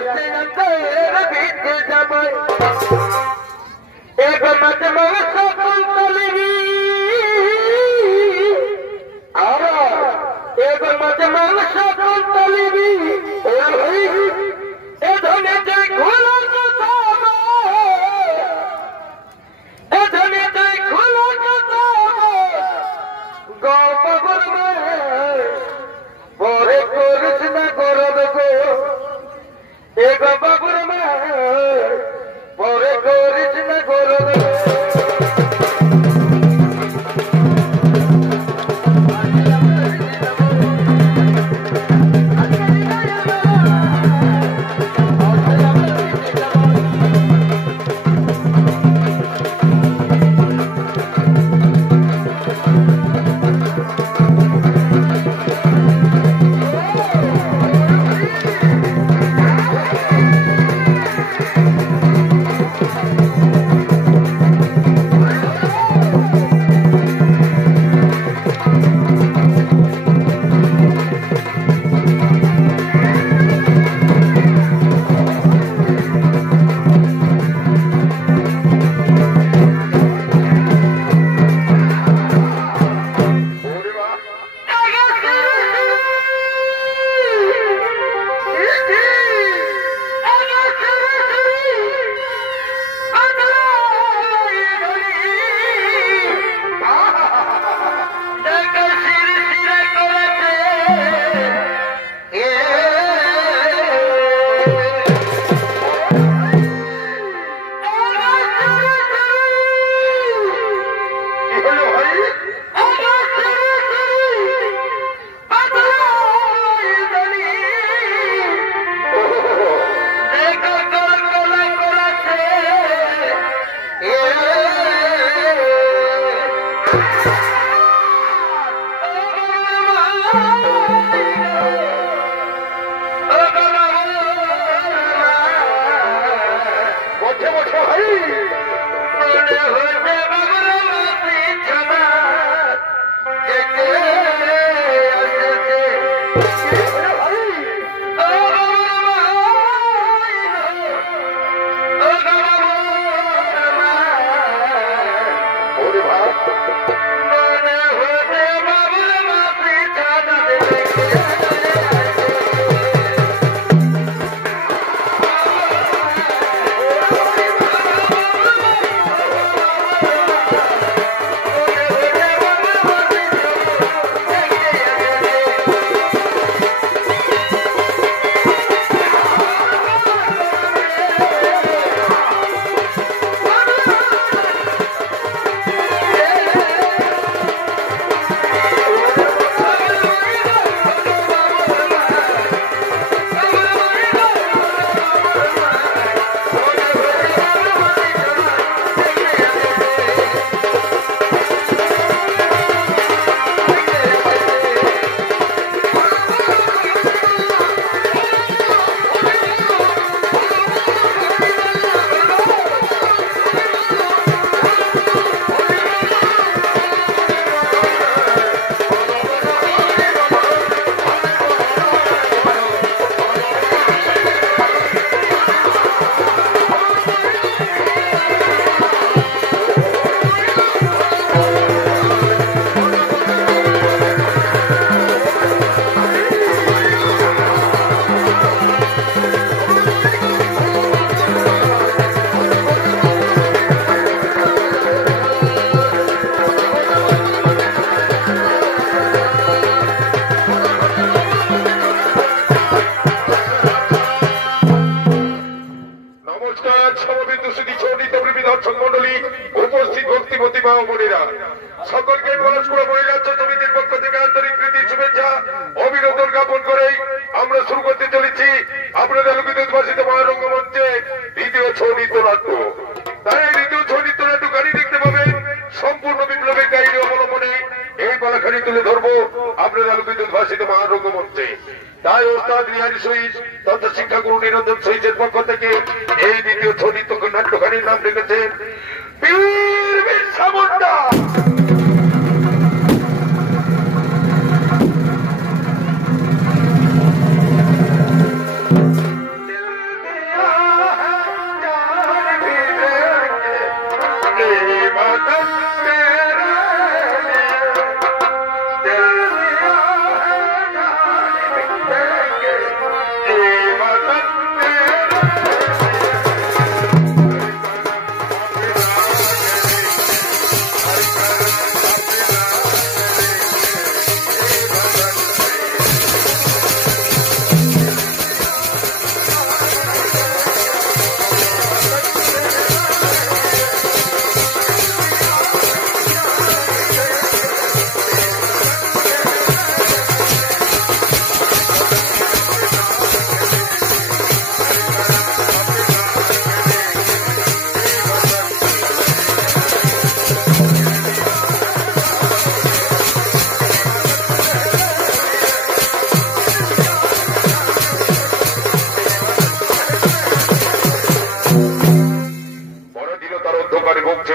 আসতে अंधेर बीत जाए एक मत मौत कुंतली आरा एक मत मौत कुंतली ओही ए धने ते खुला का तामा ए धने ते खुला का तामा गोपबर में बोरे कोरिस ना गोरब को एक बाबुर में बोरे कोरिस ना गोरब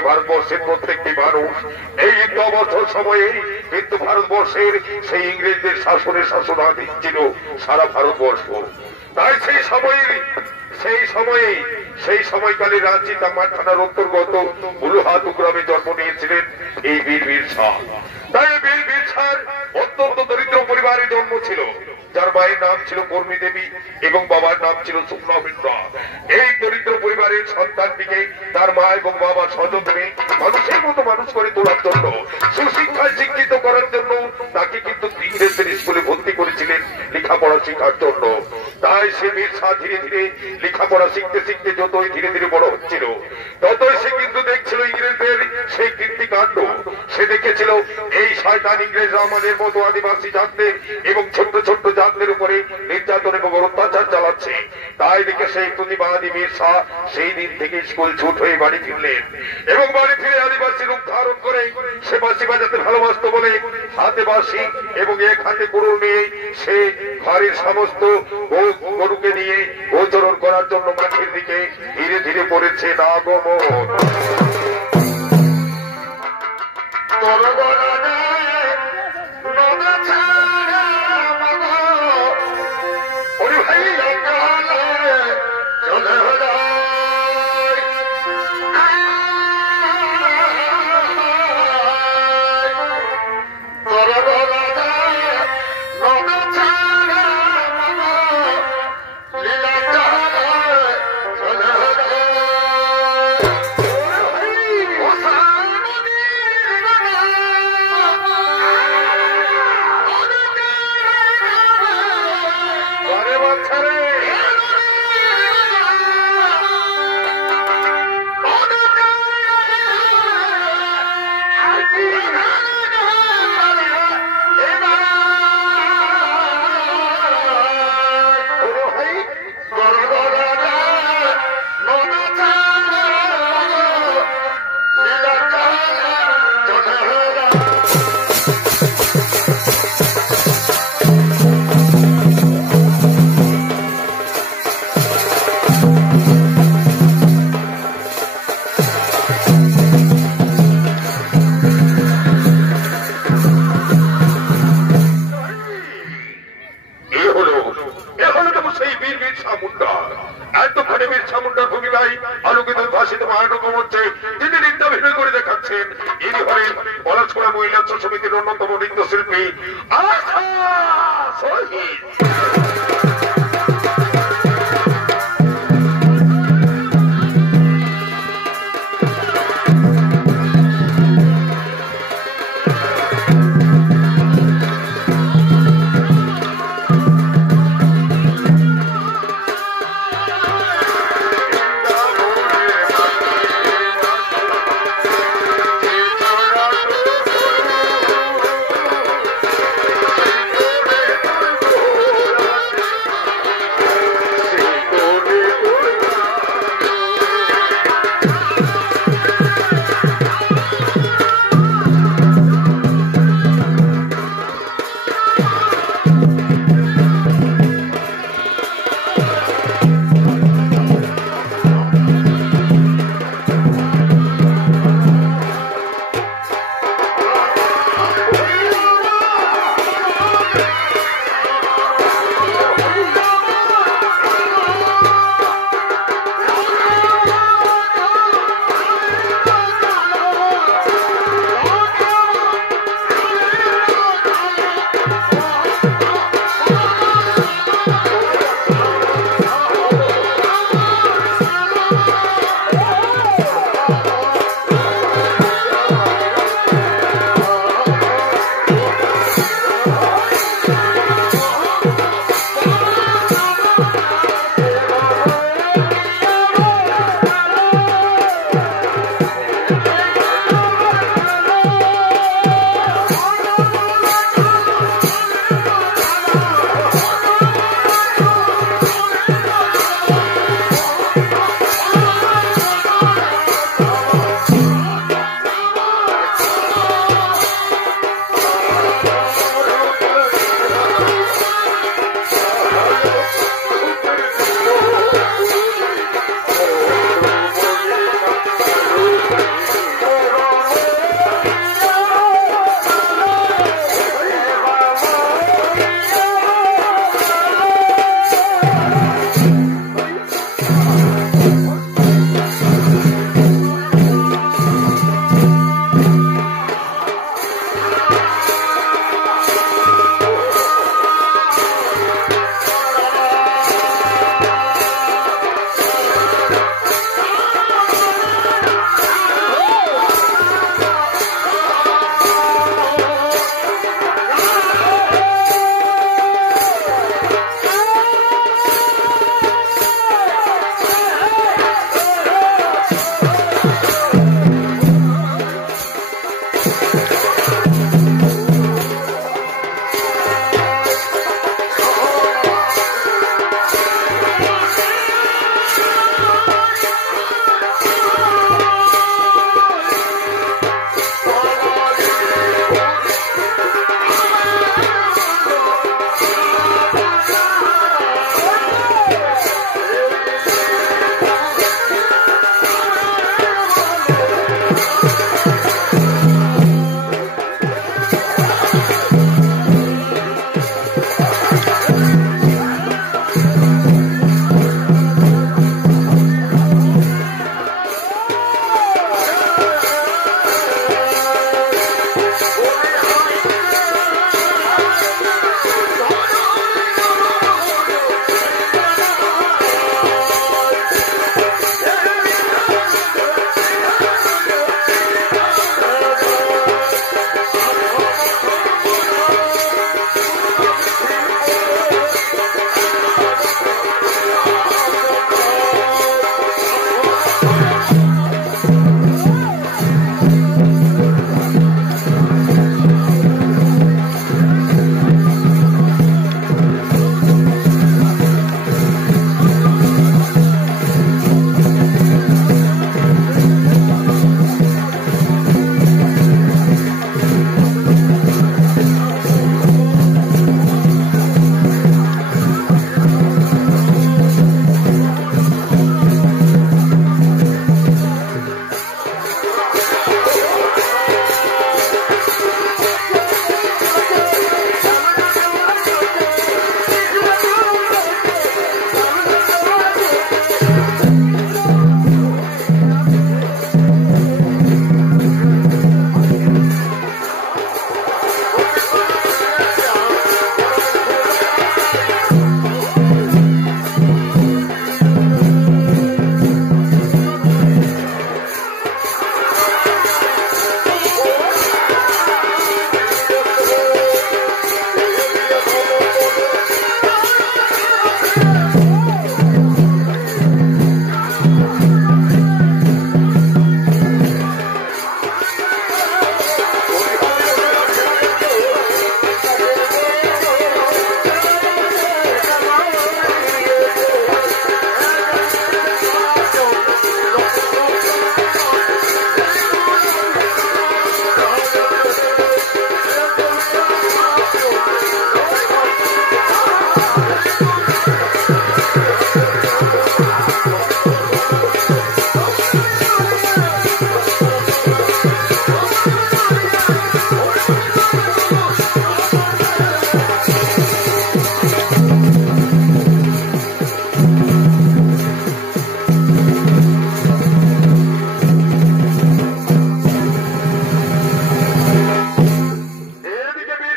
ভারতবর্ষের প্রত্যেকটি মানুষ এই 100 বছর সময়ে কিন্তু ভারতবর্ষের সেই ইংরেজদের শাসনাধীন ছিল সারা ভারতবর্ষ। তাই সেই সময়কালে রাঁচি তামার থানার অন্তর্গত বুলুহাতু গ্রামে জন্ম নিয়েছিলেন এই বীর শাহ। তাই বীর শাহ অত্যন্ত দরিদ্র পরিবারে জন্ম ছিল, যার মায়ের নাম ছিল কর্মী দেবী এবং বাবার নাম ছিল সুকনা মিত্রা। এই দরিদ্র পরিবারের সন্তানটিকে তার মা এবং বাবা সযত্নে মানুষের মতো মানুষ করে তোলার জন্য, সুশিক্ষায় শিক্ষিত করার জন্য তাকে কিন্তু ইংরেজদের স্কুলে ভর্তি করেছিলেন লেখাপড়া শেখার জন্য। তাই সে বীর শাহ ধীরে ধীরে লেখাপড়া শিখতে শিখতে যতই ধীরে ধীরে বড় হচ্ছিল, ততই সে কিন্তু দেখছিল ইংরেজদের সেই কীর্তিকাণ্ড। সে দেখেছিল এই শয়তান ইংরেজরা আমাদের মতো আদিবাসী জাতদের এবং ছোট্ট ছোট্ট জাতদের উপরে নির্যাতন এবং অত্যাচার চালাচ্ছে। তাই দেখে সেই প্রতিবাদী বীর শাহ সেই দিন থেকে স্কুল ছুট হয়ে বাড়ি ফিরলেন এবং বাড়ি ফিরে আদিবাসী রূপ ধারণ করে সে বাঁশি বাজাতে ভালোবাসত বলে হাতে বাঁশি এবং এক হাতে কুড়ুল নিয়ে সে ঘরের সমস্ত গরুকে নিয়ে গোচরণ করার জন্য মাঠের দিকে ধীরে ধীরে পড়েছে আগমন। সমিতির অন্যতম নৃত্যশিল্পী আশা শহীদ।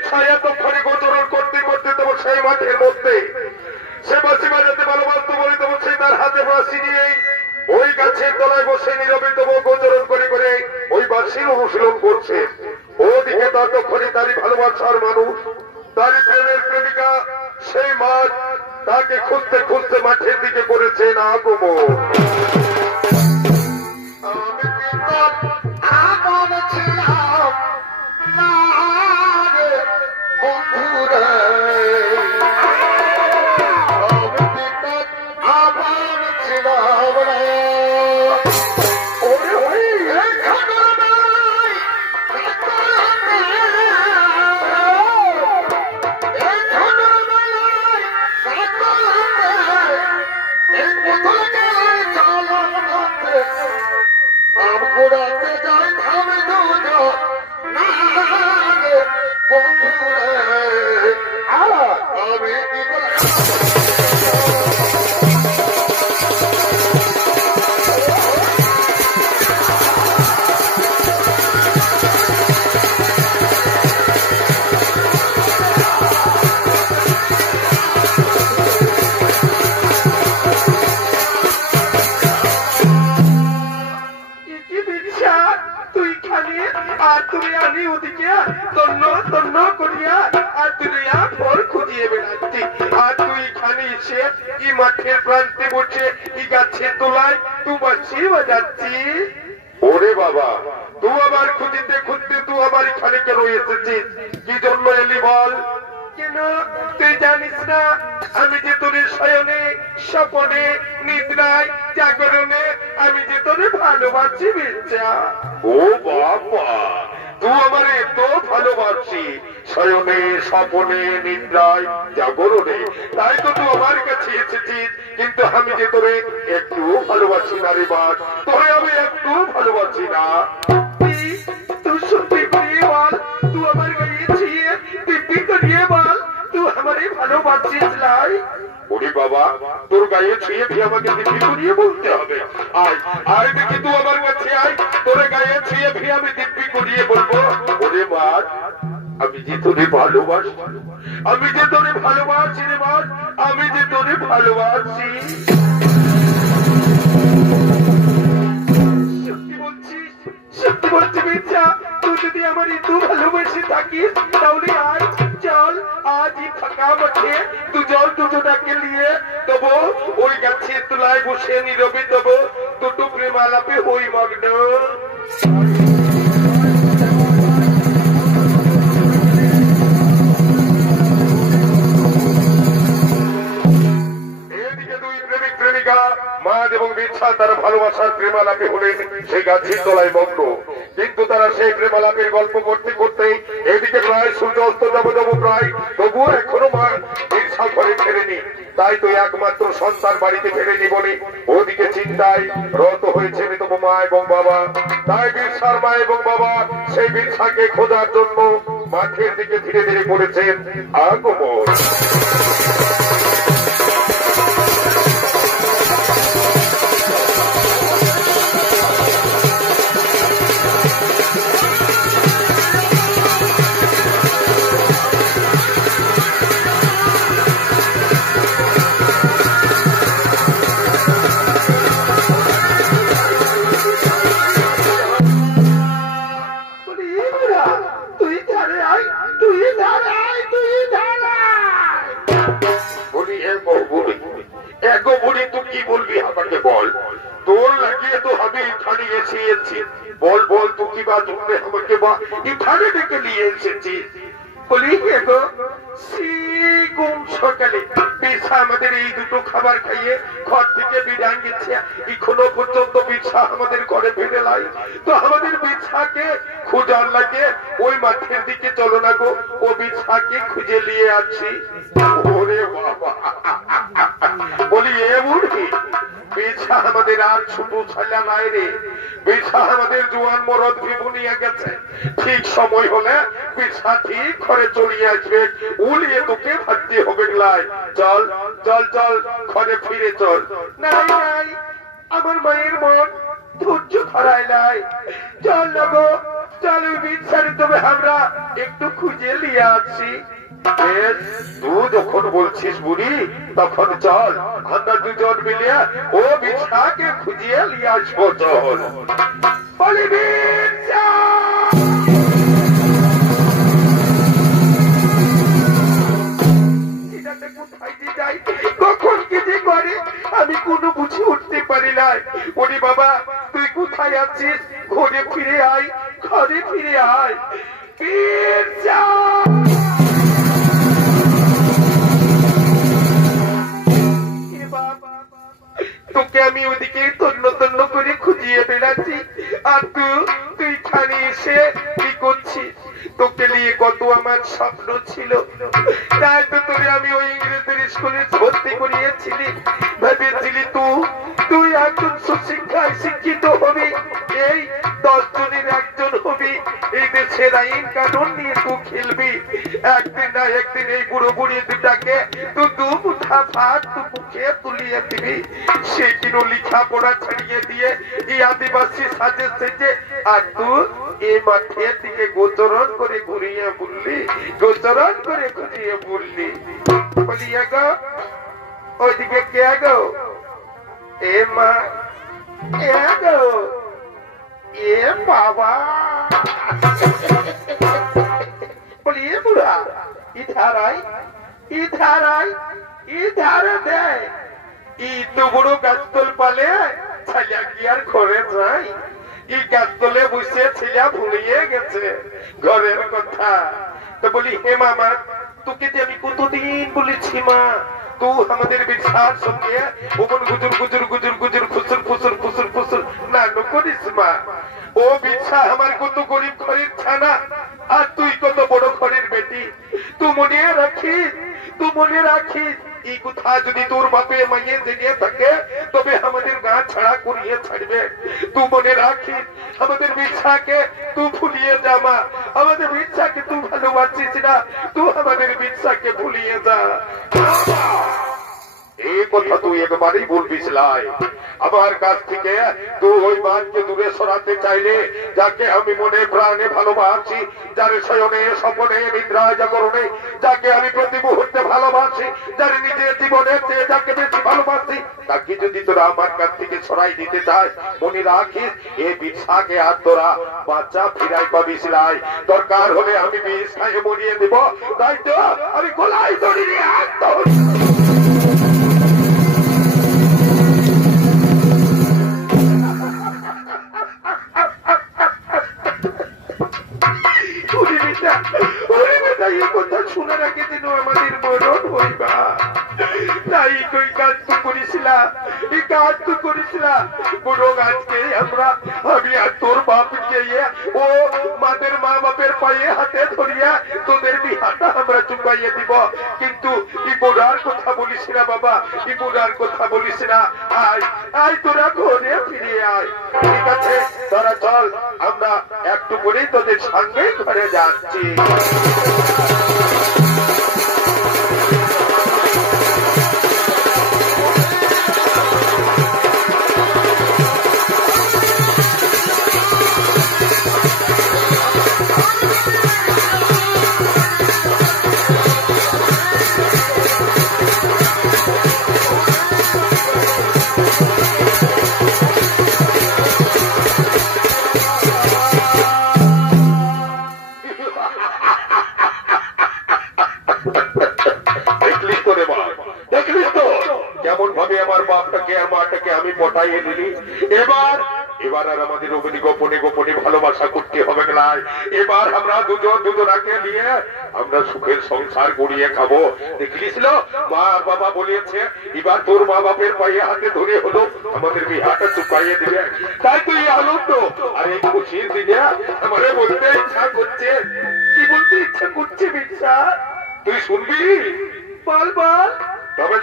বিচ্ছা এতক্ষণে গোচরণ করতে করতে তবু সেই মাঠের মধ্যে সে বাঁশি বাজাতে ভালোবাসত বলে তবু সে তার হাতে বাঁশি নিয়ে ওই গাছের তলায় বসে নীরবে তবু গোচরণ করে করে ওই বাঁশির অনুশীলন করছে। ওদিকে ততক্ষণে তারই ভালোবাসার মানুষ, তারই প্রেমের প্রেমিকা সেই মাঠ তাকে খুঁজতে খুঁজতে মাঠের দিকে করেছেন আগমন। মাঠের প্রান্তে বসে কি গাছের তোলায় তু বাঁশি বাজাচ্ছি। ওরে বাবা, তুই আবার খুঁজতে খুঁজতে তুই আবার এখানে কেন এসেছিস? কি জন্য এলি বল? কেন তুই জানিস না আমি যে তোর শয়নে স্বপনে নিদ্রায় জাগরণে আমি যে তোরে ভালোবাসি বিচ্ছা। ও বাবা, তুই আমার এত ভালোবাসি শয়নে স্বপনে নিদ্রায় জাগরণে, তাই তো তুই আমার কাছে এসেছিস। কিন্তু আমি যে তোরে একটু ভালোবাসি না রে বাদ, তোরে আমি একটু ভালোবাসি না। তুই সত্যি করিয়ে বল, তুই আমার গায়ে ছিয়ে দিব্যি করিয়ে বল তুই আমারে ভালোবাসিস লাই। ওরে বাবা, তোর গায়ে ছুঁয়ে ভি আমাকে দিব্যি করিয়ে বলতে হবে। আয় আয় দেখি তুই আমার কাছে আয়, তোর গায়ে ছুঁয়ে ভি আমি দিব্যি করিয়ে বলবো। ওরে বাদ, আমি যে তোরে ভালোবাসি, আমি যে তোরে ভালোবাসি রে বাদ, আমি যে তোরে ভালোবাসি। সত্যি বলছি, সত্যি বলছি বিচ্ছা, তুই যদি আমার একটু ভালোবাসি থাকিস তাহলে আজ চল, আজ এই ফাঁকা মাঠে তুই জল দুজোটাকে নিয়ে তবু ওই গাছের তলায় বসে নীরবে তবু দুটো প্রেম আলাপে হই মগ্ন। মাদ এবং বিচ্ছা তারা ভালোবাসার প্রেমালাপে হলেন সেই গাছের তলায় মগ্ন। কিন্তু তারা সেই প্রেমালাপের গল্প করতে করতে এদিকে প্রায় সূর্য অস্ত যাবো যাবো প্রায়, তবুও এখনো মা বিচ্ছা ঘরে ফেরেনি। তাই তো একমাত্র সন্তান বাড়িতে ফেরেনি বলে ওদিকে চিন্তায় রত হয়েছে তবু মা এবং বাবা। তাই বিচ্ছার মা এবং বাবা সেই বিচ্ছাকে খোঁজার জন্য মাঠের দিকে ধীরে ধীরে করেছেন আগমন। কি বলবি আমাকে বল, তোর লাগিয়ে তো আমি এখানে এসেছি, বল বল তুই কি বা জন্য আমাকে বা এখানে ডেকে নিয়ে এসেছিস? বলি গো সকালে বিছা আমাদের এই দুটো খাবার খাইয়ে ঘর থেকে বিদায় গেছে, এখনো পর্যন্ত বিছা আমাদের ঘরে ফিরে লাই। তো আমাদের বিছাকে খোঁজার লাগে ওই মাঠের দিকে চলো না গো, ও বিছাকে খুঁজে নিয়ে আসছি। ওরে বাবা, বলি এ বুড়ি বিছা আমাদের আর ছোট ছায়া নাই রে, বিছা আমাদের জোয়ান মরদ বিবুনিয়া গেছে। ঠিক সময় হলে বিছা ঠিক ঘরে চলিয়ে আসবে, উলিয়ে তোকে ভাবতে হবে লাই। চল চল চল ঘরে ফিরে চল। নাই নাই, আমার মায়ের মন ধৈর্য ধরায় নাই। চল না গো, চল ওই বিছারে তবে আমরা একটু খুঁজে নিয়ে আসি। তুই যখন বলছিস বুড়ি তখন চল আমরা দুজন মিলে ও বিছাকে খুঁজিয়ে নিয়ে আসবো। চল বলি বিছা, কোথায় যে যাই, কখন কি যে করে আমি কোনো বুঝে উঠতে পারি না। ওরে বাবা, তুই কোথায় আছিস? ঘরে ফিরে আয়, ঘরে ফিরে আয়। বিছা, তোকে আমি ওদিকে তন্ন তন্ন করে খুঁজিয়ে বেড়াচ্ছি, আর তুই খানে এসে কি করছিস? তোকে নিয়ে কত আমার স্বপ্ন ছিল, তাই তো তোকে আমি ওই ইংরেজের স্কুলে ভর্তি করিয়েছিলি। ভেবেছিলি তুই একজন সুশিক্ষায় শিক্ষিত হবি, এই 10 জনের একজন হবি, এই দেশের আইন কানুন নিয়ে তুই খেলবি। একদিন না একদিন এই বুড়ো বুড়ি দুটাকে দু মুঠা ভাত মুখে তুলিয়ে দিবি। সে কিনো লিখা পড়া ছাড়িয়ে দিয়ে এই আদিবাসী সাজে সেজে আর তুই এই মাঠের দিকে গোচরণ করে ঘুরিয়ে বললি, গোচরণ করে ঘুরিয়ে বললি। বলিয়ে গো, ওইদিকে কে গো? এ মা, কে গো? এ বাবা, বলি এ বুড়া, ইধার আয়, ইধার আয়, ইধারে দে। ই তো বড় গাছতল পালে ছাইয়া কি আর ঘরে যাই? এই গাছতলে বসে ছেলে ভুলিয়ে গেছে ঘরের কথা। তো বলি হে মামা, তোকে যে আমি কতদিন বলেছি মা, তুই আমাদের বিছার সঙ্গে ওমন গুজুর গুজুর গুজুর গুজুর খুসুর ফুসুর ফুসুর ফুসুর না করিস মা। ও বিছা আমার কত গরিব ঘরের ছানা, আর তুই কত বড় ঘরের বেটি। তুই মনে রাখিস, তুই মনে রাখিস, এই কথা যদি তোর বাপে মাইয়ে জেনে থাকে তবে আমাদের গা ছাড়া করিয়ে ছাড়বে। তুই মনে রাখিস, আমাদের বিছাকে তুই ভুলিয়ে যা মা, আমাদের বিছাকে তুই ভালোবাসিস না, তুই আমাদের বিছাকে ভুলিয়ে যা। এই কথা তুই একবারই বলবিস লাই। আমার কাছ থেকে তুই ওই মানকে দূরে সরাতে চাইলে, যাকে আমি মনে প্রাণে ভালোবাসি, যার শয়নে স্বপনে নিদ্রায় জাগরণে যাকে আমি প্রতি মুহূর্তে ভালোবাসি, যার নিজের জীবনে যাকে বেশি ভালোবাসি, তাকে যদি তোরা আমার কাছ থেকে সরাই দিতে চাস, মনে রাখিস এই বিছাকে আর তোরা বাচ্চা ফিরাই পাবিস লাই। দরকার হলে আমি বিষ খাইয়ে মরিয়ে দেব, তাই তো আমি গলায় দড়ি নিয়ে শোনার আগে দিন আমাদের মরণ হইবা। তাই কই কাজ তো করেছিলাম, এই কাজ তো করেছিলাম বড় আজকে আমরা, আমি আর তোর বাপকে ও মাদের মা বাপের পায়ে হাতে ধরিয়া তোদের বিহাটা আমরা চুকাইয়ে দিব। কিন্তু এই বোড়ার কথা বলিস না বাবা, এই বোড়ার কথা বলিস না। আয় আয়, তোরা ঘরে ফিরে আয়। ঠিক আছে, তোরা চল, আমরা একটু করেই তোদের সঙ্গে ঘরে যাচ্ছি। আমি পটাইয়ে দিলি। এবার আর আমাদের গোপনে গোপনে ভালোবাসা করতে হবে না। এবার আমরা দুজনাকে নিয়ে আমরা সুখের সংসার গড়িয়ে খাবো। দেখলিছিল মা আর বাবা বলিয়েছে এবার তোর মা বাপের পায়ে হাতে ধরে হলো আমাদের বিহাটা চুকাইয়ে দিবে। তাই তুই আনন্দ আর এই খুশির দিনে আমার বলতে ইচ্ছা করছে। কি বলতে ইচ্ছা করছে বিচ্ছা? তুই শুনবি? বল বল। তবে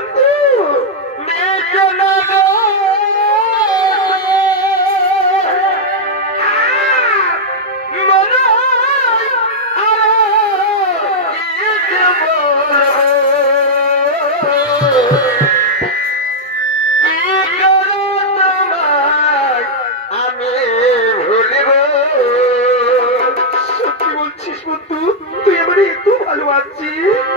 বন্ধু সত্যি বলছিস বন্ধু, তুই আমার এত ভালোবাসিস?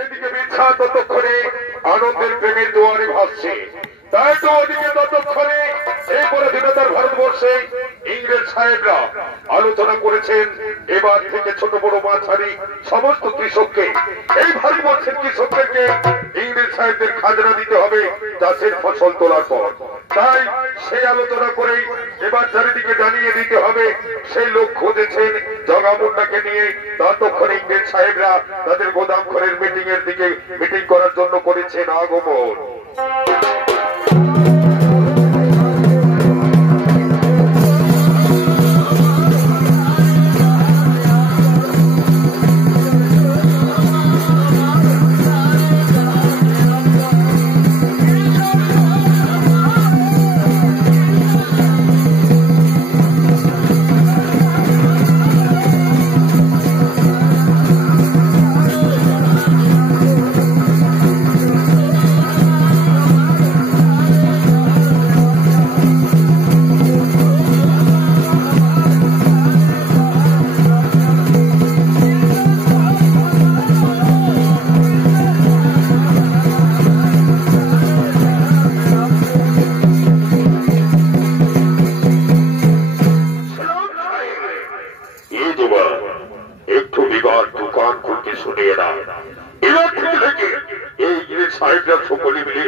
এদিকে বিচ্ছা ততক্ষণে আনন্দের প্রেমের দুয়ারে ভাসছে, তাই তো ওদিকে ততক্ষণে এই পরাধীনতার ভারতবর্ষে ইংরেজ সাহেবরা আলোচনা করেছেন এবার থেকে ছোট বড় মাঝারি সমস্ত কৃষককে, এই ভারতবর্ষের কৃষকদেরকে ইংরেজ সাহেবদের খাজনা দিতে হবে চাষের ফসল তোলার পর। তাই সেই আলোচনা করেই এবার চারিদিকে জানিয়ে দিতে হবে সেই লোক খুঁজেছেন জগামুন্ডাকে নিয়ে। ততক্ষণ ইংরেজ সাহেবরা তাদের গোদাম ঘরের মিটিং এর দিকে মিটিং করার জন্য করেছেন আগমন। একটু বিবার দোকান খুলতে শুনে এরা এবার থেকে এই ইংরেজ সাহেবরা সকলে মিলে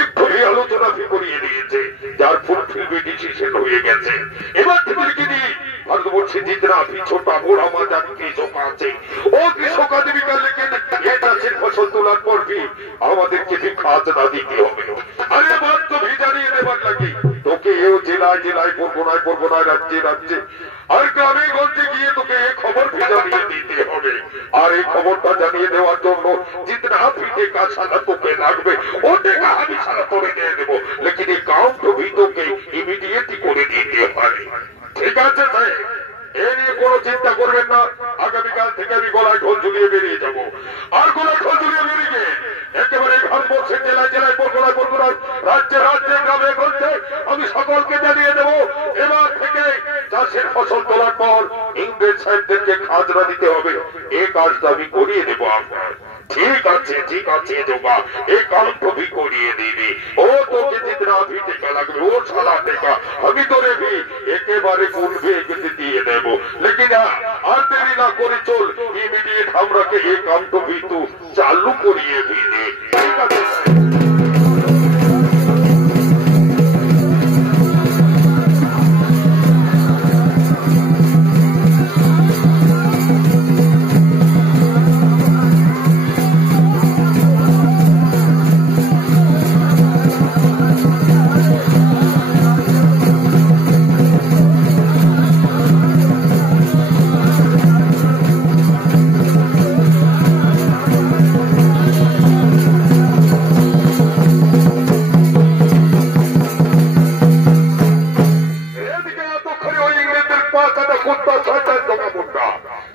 একটু আলোচনা করিয়ে দিয়েছে, যার ফুলফিলবে ডিসিশন হয়ে গেছে। এবার থেকে নিয়ে ভারতবর্ষে জিতনা ছোটা বড়া মাজার কৃষক আছে, ও কৃষক আজীবিকা লেগে এ চাষের ফসল তোলার পর আমাদেরকে খাজনা দিতে হবে। আরে বাদ তো জানিয়ে দেবার লাগে তোকে এও জেলায় জেলায় পরগনায় পরগনায় রাজ্যে রাজ্যে আর গ্রামে গঞ্জে গিয়ে তোকে এই খবর জানিয়ে দিতে হবে। আর এই খবরটা জানিয়ে দেওয়ার জন্য জিতনা ফিটে কাজ সাদা তোকে লাগবে, ও টাকা আমি সারা করে দিয়ে দেবো, লেকিন এই কাউন্ট ভি তোকে ইমিডিয়েটলি করে দিতে হয়। ঠিক আছে স্যার, এ নিয়ে কোনো চিন্তা করবেন না। আগামীকাল থেকে আমি গলায় ঢোল ঝুলিয়ে বেরিয়ে যাবো। আর গলায় ঢোল ঝুলিয়ে বেরিয়ে একেবারে ভারতবর্ষের জেলায় জেলায় পরগনায় পরগনায় রাজ্যে রাজ্যে গ্রামে গঞ্জে আমি সকলকে জানিয়ে দেবো এবার থেকে চাষের ফসল তোলার পর ইংরেজ সাহেবদেরকে খাজনা দিতে হবে। এই কাজটা আমি করিয়ে দেবো আপনার। ঠিক আছে জোবা, এই কাউন্ট ভি করিয়ে দিবি। ও তোকে জিতনা ভি টেকা লাগবে, ও সালা টেকা আমি তোরে ভি একেবারে পূর্বে এগিয়ে দিয়ে দেবো। লেকিন আর দেরি না করে চল, ইমিডিয়েট আমরাকে এই কাউন্ট ভি তু চালু করিয়ে ভি দে। ঠিক আছে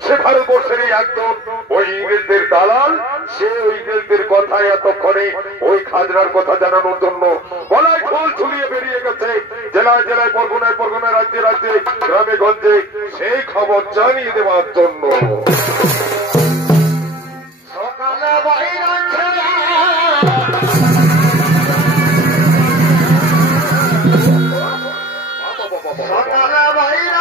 সে ভারতবর্ষের একজন ওই ইংরেজদের দালাল, সে ওই ইংরেজদের কথায় এতক্ষণে ওই খাজনার কথা জানানোর জন্য গলায় ঢোল ঝুলিয়ে বেরিয়ে গেছে জেলায় জেলায় পরগনায় পরগনায় রাজ্যে রাজ্যে গ্রামে গঞ্জে সেই খবর জানিয়ে দেওয়ার জন্য। সকালে বাইরে সকালে বাইরে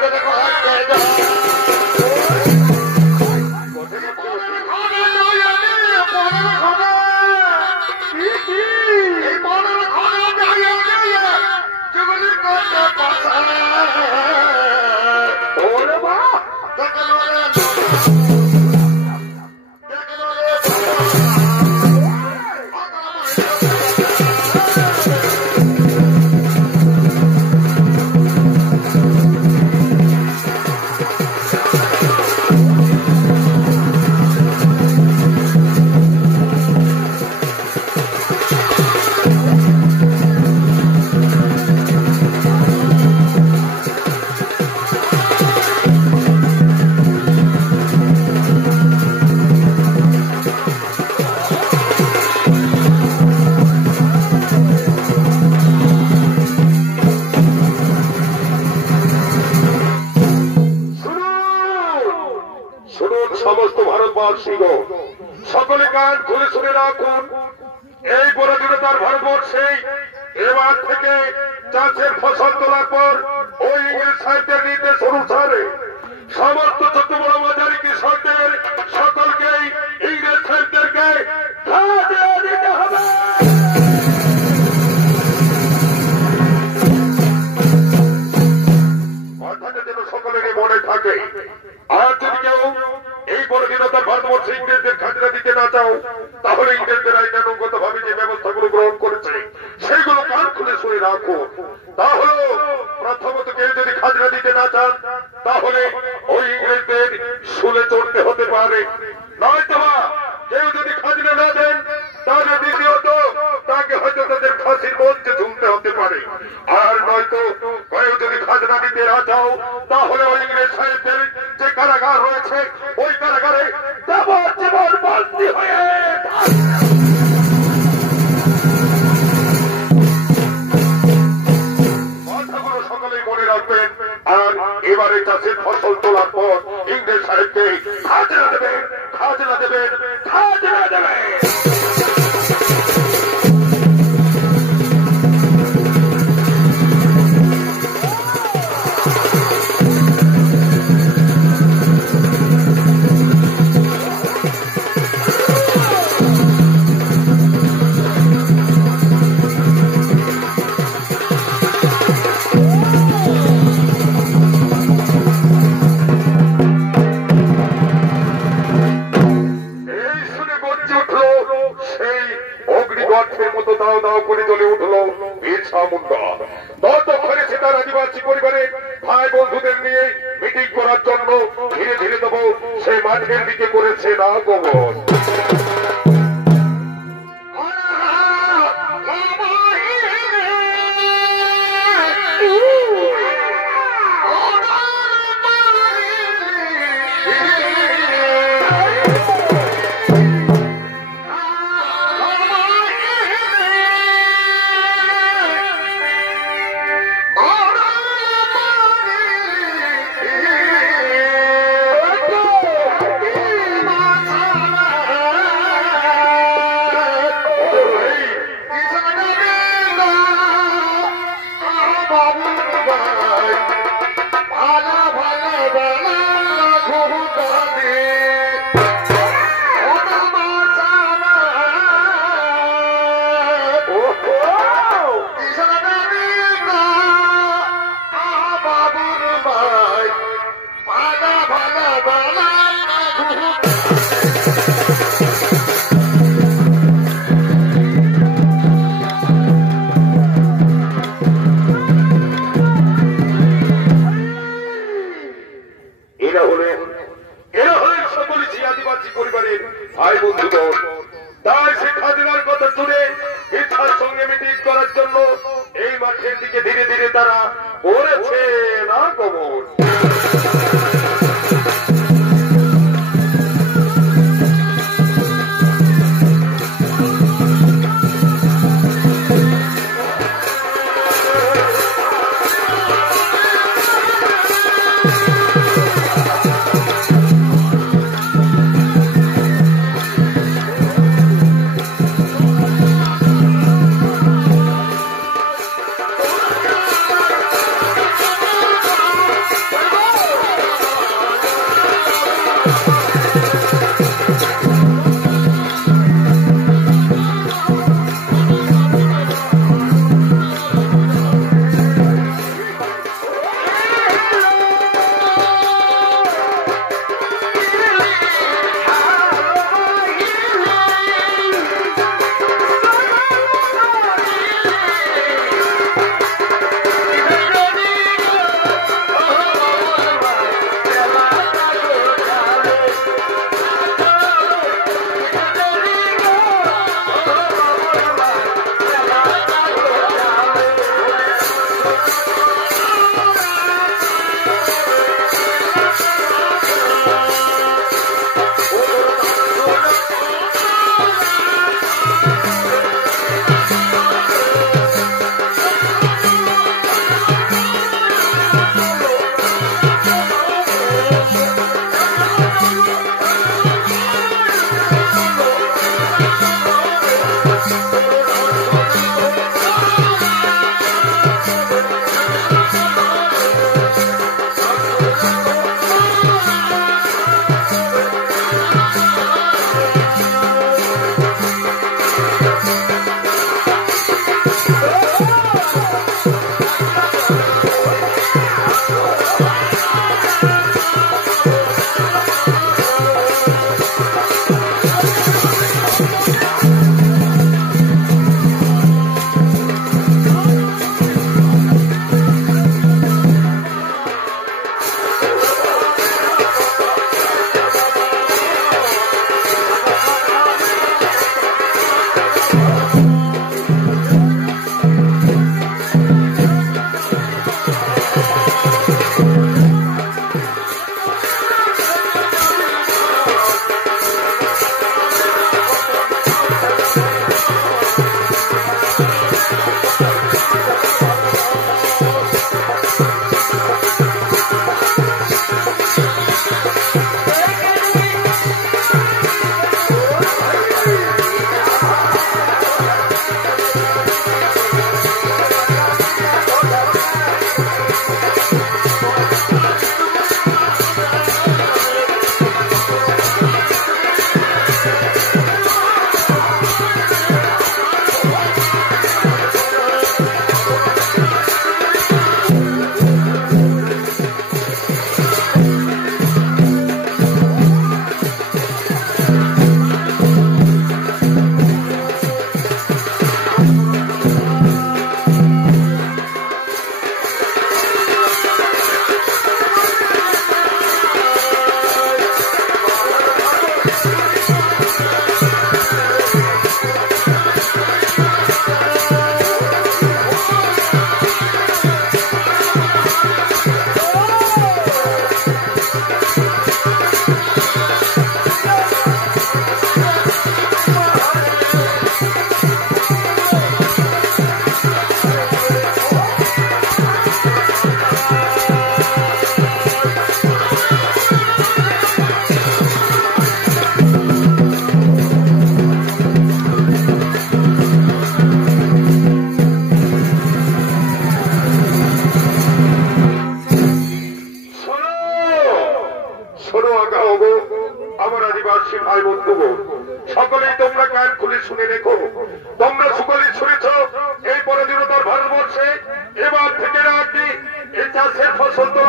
কাদের ঘরে যায় সমস্ত ভারতবাসীগণ সকলে কান খুলে শুনে রাখুন। এই পরাধীনতার ভারতবর্ষে এবার থেকে চাষের ফসল তোলার পর ওই ইংরেজ সাহেবদের নির্দেশ অনুসারে সমস্ত ছোট বড় বাজারি কৃষকদের সকলকেই ইংরেজ সাহেবদেরকে দিতে হবে। কথাটা যেন সকলেরই মনে থাকে। আর যদি কেউ এই পরাধীনতার ভারতবর্ষে ইংরেজদের খাজনা দিতে না চাও, তাহলে ইংরেজদের আইনানুগত ভাবে যে ব্যবস্থাগুলো গ্রহণ করেছে সেইগুলো কান খুলে শুনে রাখো। তাহলে প্রথমত কেউ যদি খাজনা দিতে না চান, তাহলে ওই ইংরেজদের শুলে চড়তে হতে পারে। নয়তো কেউ যদি খাজনা না দেন, তাহলে দ্বিতীয়ত তাকে হয়তো তাদের ফাঁসির মঞ্চে ঝুলতে হতে পারে। আর নয়তো কেউ যদি খাজনা দিতে না চাও, তাহলে ওই ইংরেজ সাহেবদের যে কারাগার রয়েছে ওই কারাগারে জীবন বন্দী হয়ে কথাগুলো সকলেই মনে রাখবেন। আর এবারে চাষের ফসল তোলার পর ইংরেজ সাহেবকে খাজনা দেবেন, খাজনা দেবেন, খাজনা দেবেন। দাও দাও করে জ্বলে উঠলো বিরসা মুন্ডা। ততক্ষণে সে তার আদিবাসী পরিবারের ভাই বন্ধুদের নিয়ে মিটিং করার জন্য ধীরে ধীরে দেবো সেই মাঠের দিকে করেছে না গমন।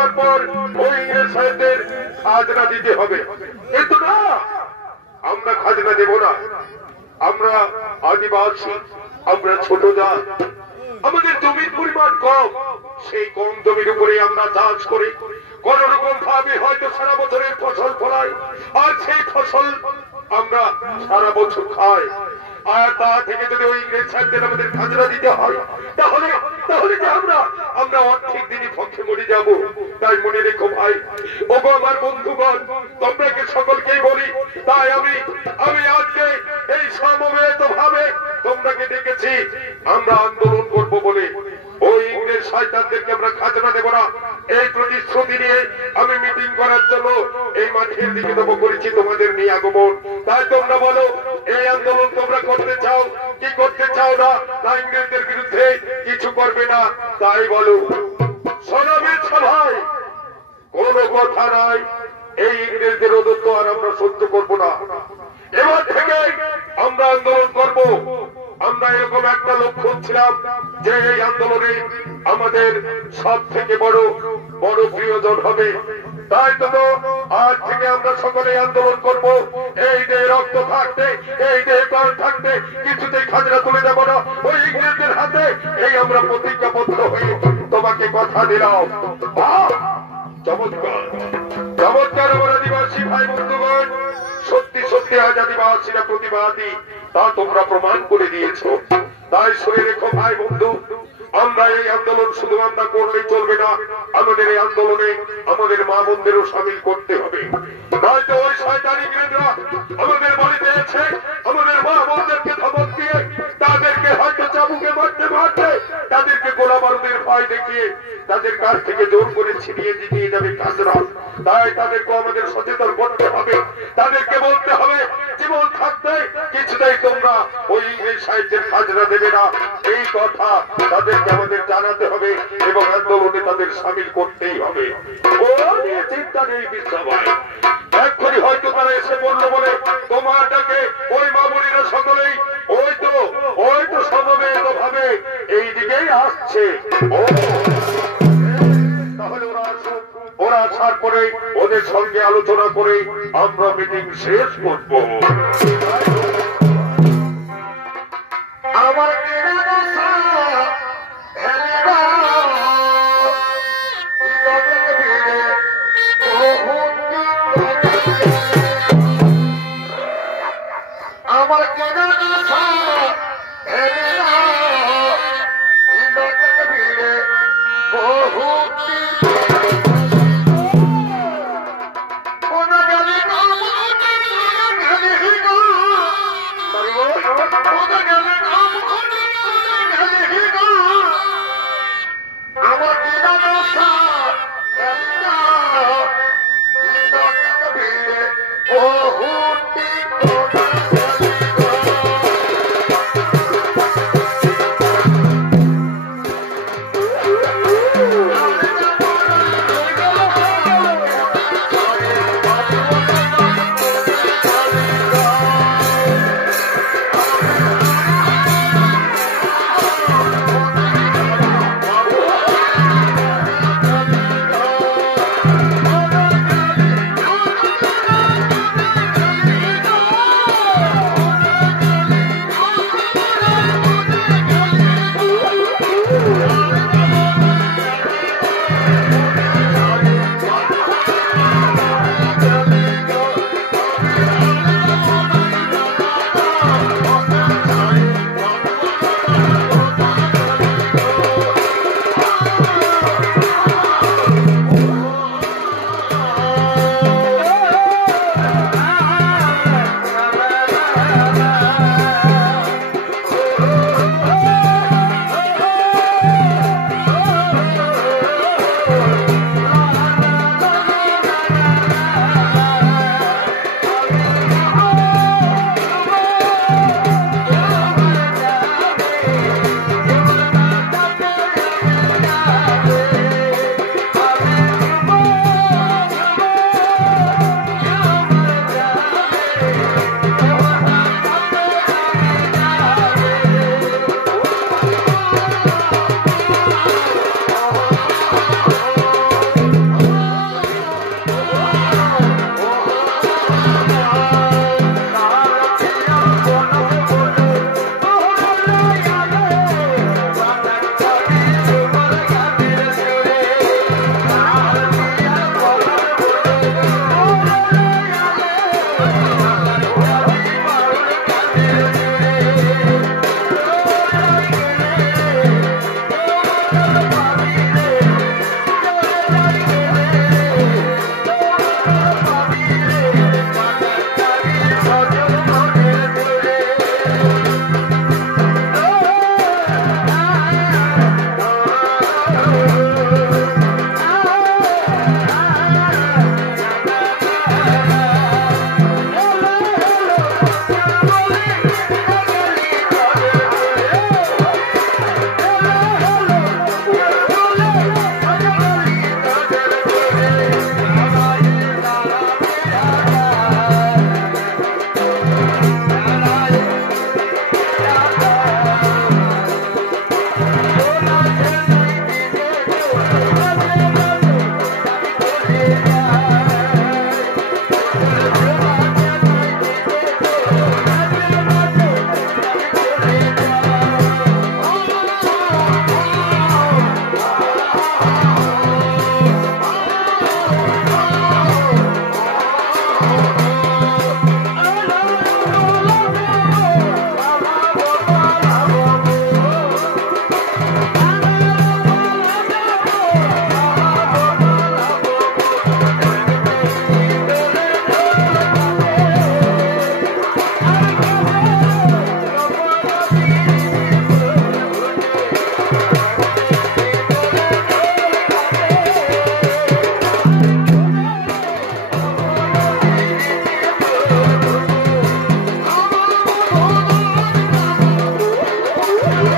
দেওয়ার পর ওই ইংরেজ সাহেবদের খাজনা দিতে হবে। কিন্তু না, আমরা খাজনা দেব না। আমরা আদিবাসী, আমরা ছোট জাত, আমাদের জমির পরিমাণ কম। সেই কম জমির উপরে আমরা চাষ করি, কোন রকম ভাবে হয়তো সারা বছরের ফসল ফলাই, আর সেই ফসল আমরা সারা বছর খাই। আর তা থেকে যদি ওই ইংরেজ সাহেবদের আমাদের খাজনা দিতে হয়, তাহলে তাহলে যে আমরা অর্ধেক দিনই পক্ষে মরে যাব। তাই মনে রেখো ভাই, ওগো আমার বন্ধুগণ, তোমরাকে সকলকেই বলি। তাই আমি আজকে এই সমবেত ভাবে তোমরাকে ডেকেছি। আমরা আন্দোলন করব বলে ওই ইংরেজ শয়তানদেরকে আমরা খাজনা দেব না, এই প্রতিশ্রুতি নিয়ে আমি মিটিং করার জন্য এই মাঠের দিকে দেবো করেছি তোমাদের নিয়ে আগমন। তাই তোমরা বলো, এই আন্দোলন তোমরা করতে চাও কি করতে চাও না? না ইংরেজদের বিরুদ্ধে কিছু করবে না, তাই বলো। সনবের সভায় কোনো কথা নাই, এই ইংরেজদের অদত্ত আর আমরা সহ্য করবো না। এবার থেকে আমরা আন্দোলন করব। আমরা এরকম একটা লক্ষ্য ছিলাম যে এই আন্দোলনে আমাদের সব থেকে বড় প্রিয়জন হবে। তাই তো আজ থেকে আমরা সকলে আন্দোলন করব। এই যে রক্ত থাকতে, এই যে প্রাণ থাকতে কিছুতেই খাজনা তুলে দেব না ওই ইংরেজদের হাতে। এই আমরা প্রতিজ্ঞাবদ্ধ হয়ে তোমাকে কথা দিলাম। চমৎকার চমৎকার আমার আদিবাসী ভাই বন্ধুগণ, সত্যি সত্যি আজ আদিবাসীরা প্রতিবাদী, তা তোমরা প্রমাণ করে দিয়েছ। তাই শুনে রেখো ভাই বন্ধু, আমরা এই আন্দোলন শুধু আমরা করলেই চলবে না, আমাদের এই আন্দোলনে আমাদের মা বোনদেরও সামিল করতে হবে। হয়তো ওই শয়তান ইংরেজরা আমাদের বাড়িতে এসে আমাদের মা বোনদেরকে ধমক দিয়ে, তাদেরকে হয়তো চাবুকে মারতে মারতে, তাদেরকে গোলা বারুদের ভয় দেখিয়ে তাদের কাছ থেকে জোর করে ছিনিয়ে দিয়ে যাবে খাজনা। তাই তাদেরকে আমাদের সচেতন করতে হবে, তাদেরকে বলতে হবে জীবন থাকতে কিছুতেই তোমরা ওই ইংরেজ সাহিত্যের খাজনা দেবে না, এই কথা তাদেরকে আমাদের জানাতে হবে এবং আন্দোলনে তাদের সামিল করতেই হবে। ও নিয়ে চিন্তা নেই বিশ্বভাই, এক্ষুনি হয়তো তারা এসে বললো বলে তোমারটাকে ওই মামুনিরা সকলেই ওই তো সমবেত ভাবে এই দিকেই আসছে। তাহলে ওরা আসুক, ওরা আসার পরে ওদের সঙ্গে আলোচনা করে আমরা মিটিং শেষ করব। আমার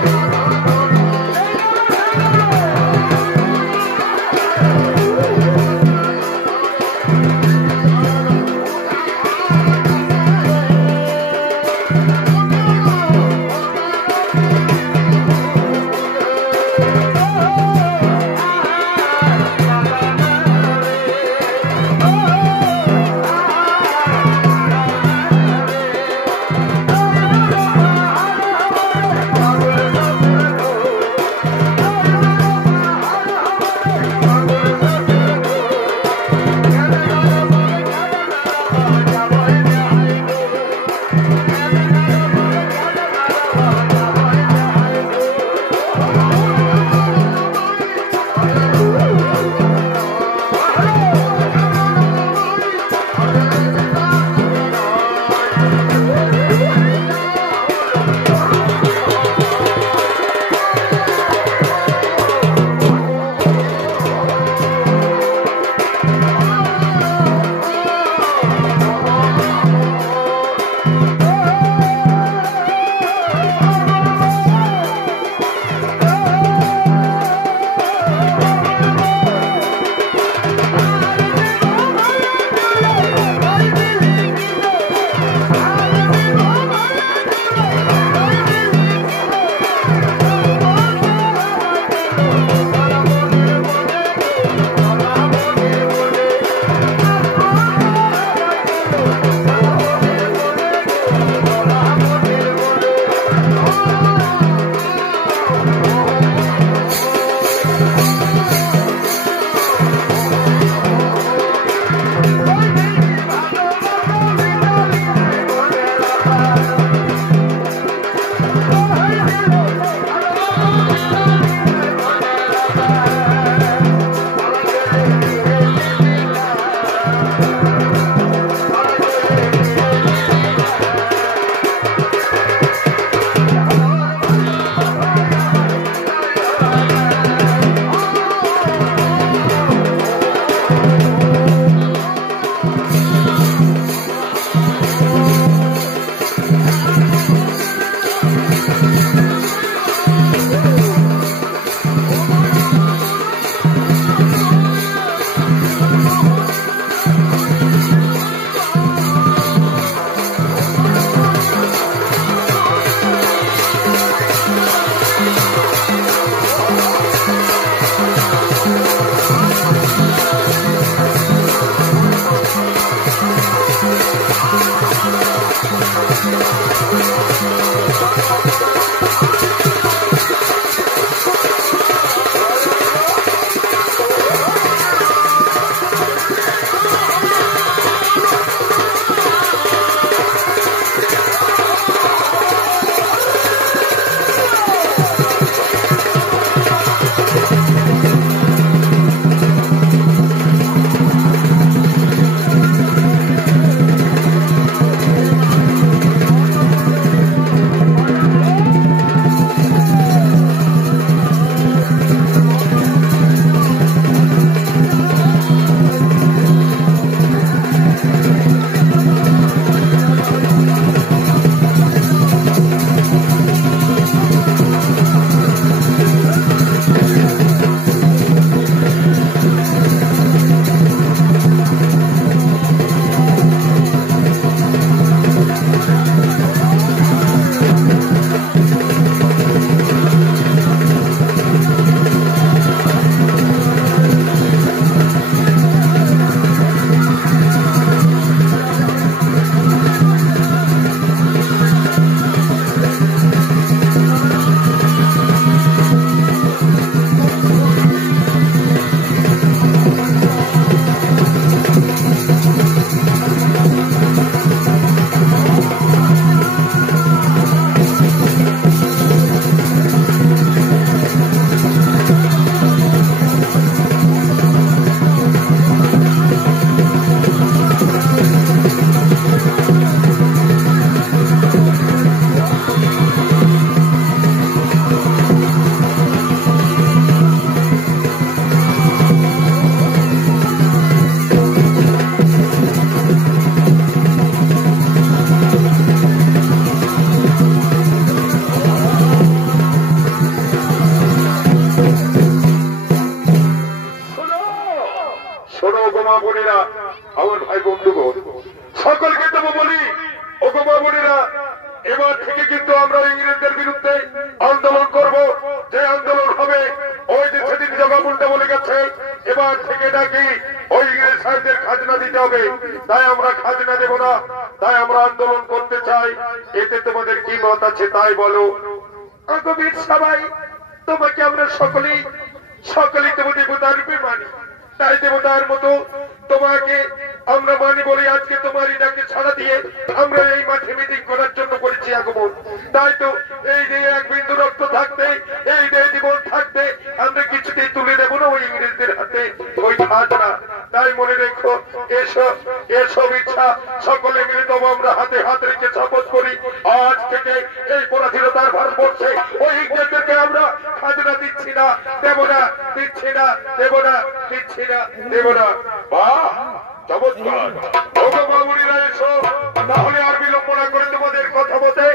Oh বোনেরা, আমার ভাই বন্ধুগণ, সকলকে তবু বলি, ওগো মা বোনেরা, এবার থেকে কিন্তু আমরা ইংরেজদের বিরুদ্ধে আন্দোলন করব। যে আন্দোলন হবে, ওই যে সেদিন জগামুন্ডা বলে গেছে, এবার থেকে নাকি ওই ইংরেজ সাহেবদের খাজনা দিতে হবে, তাই আমরা খাজনা দেব না, তাই আমরা আন্দোলন করতে চাই। এতে তোমাদের কি মত আছে তাই বলো। আগবীর সবাই, তোমাকে আমরা সকলেই তবু দেবতার রূপে মানি, তাই দেবতার মতো তোমাকে আমরা মানি বলে আজকে তোমারই ডাকে ছাড়া দিয়ে আমরা এই মাঠে মিটিং করার জন্য করেছি আগমন। তাই তো এই যে এক বিন্দু রক্ত থাকতে, এই যে জীবন থাকতে আমরা কিছুতেই তুলে দেবো না ওই ইংরেজদের হাতে ওই খাজনা। তাই মনে রেখো, এসব ইচ্ছা সকলে মিলে তবু আমরা হাতে হাত রেখে শপথ করি, আজ থেকে এই পরাধীনতার ভারতবর্ষে ওই ইংরেজদেরকে আমরা খাজনা দিচ্ছি না, দেব না, দিচ্ছি না, দেব না, দিচ্ছি না, দেব না। বাহ, চমৎকার। ওগো মা বোনেরা, এসো, তাহলে আর বিলম্ব না করে তোমাদের কথা মতে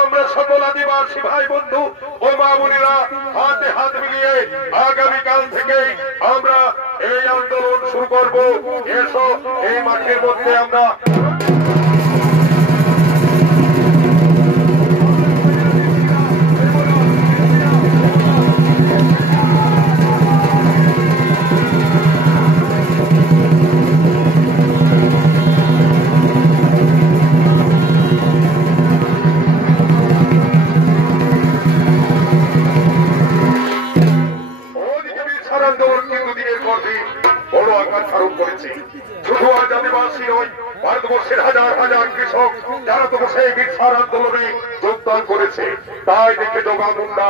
আমরা সকল আদিবাসী ভাই বন্ধু ও মা বোনেরা হাতে হাত মিলিয়ে আগামীকাল থেকে আমরা এই আন্দোলন শুরু করব। এসো, এই মাঠের মধ্যে আমরা বড় আকার ধারণ করেছে। শুধু আজ আদিবাসী নয়, ভারতবর্ষের হাজার হাজার কৃষক যারা তো সেই বিরসার আন্দোলনে যোগদান করেছে। তাই দেখে জগামুন্ডা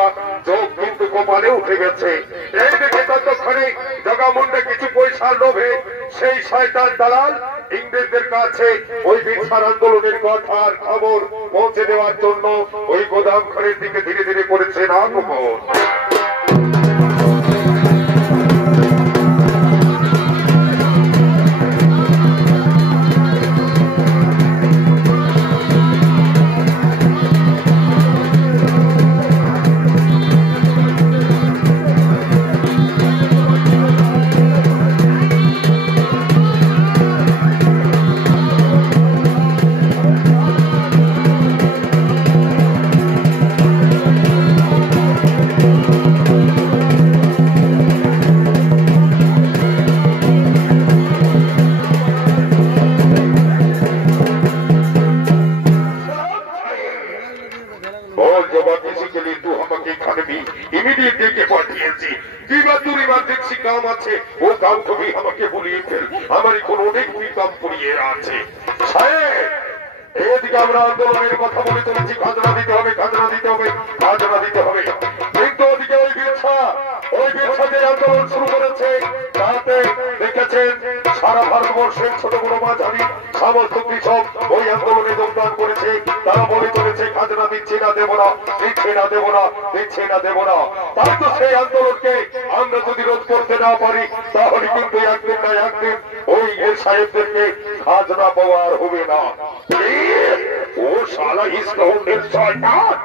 যোগ কিন্তু কপালে উঠে গেছে। এই দেখে ততক্ষণে জগামুন্ডা কিছু পয়সার লোভে সেই শয়তান দালাল ইংরেজদের কাছে ওই বিরসার আন্দোলনের কথার খবর পৌঁছে দেওয়ার জন্য ওই গোদাম ঘরের দিকে ধীরে ধীরে করেছে না গোপন। काम আছে ও কাম কবি আমাকে বলিয়ে ফেল আমার এখন অনেক কাম পড়িয়ে আছে সাহেব এদিকে আমরা আন্দোলনের কথা বলে চলেছি খাজনা দিতে হবে খাজনা দিতে হবে খাজনা দিতে হবে কিন্তু ওদিকে ওই বিরসা যে আন্দোলন শুরু করেছে তাতে দেখেছেন সারা ভারতবর্ষের ছোট বড় মাঝারি সমস্ত কৃষক ওই আন্দোলনে যোগদান করেছে তারা বলে চলেছে খাজনা দিচ্ছি না দেব না দিচ্ছি না দেব না দিচ্ছি না দেব না তাই তো সেই আন্দোলনকে আমরা যদি রোধ করতে না পারি তাহলে কিন্তু একদিন না একদিন ওই সাহেবদেরকে খাজনা পাওয়ার হবে না ও শালা ইসলামের শয়তান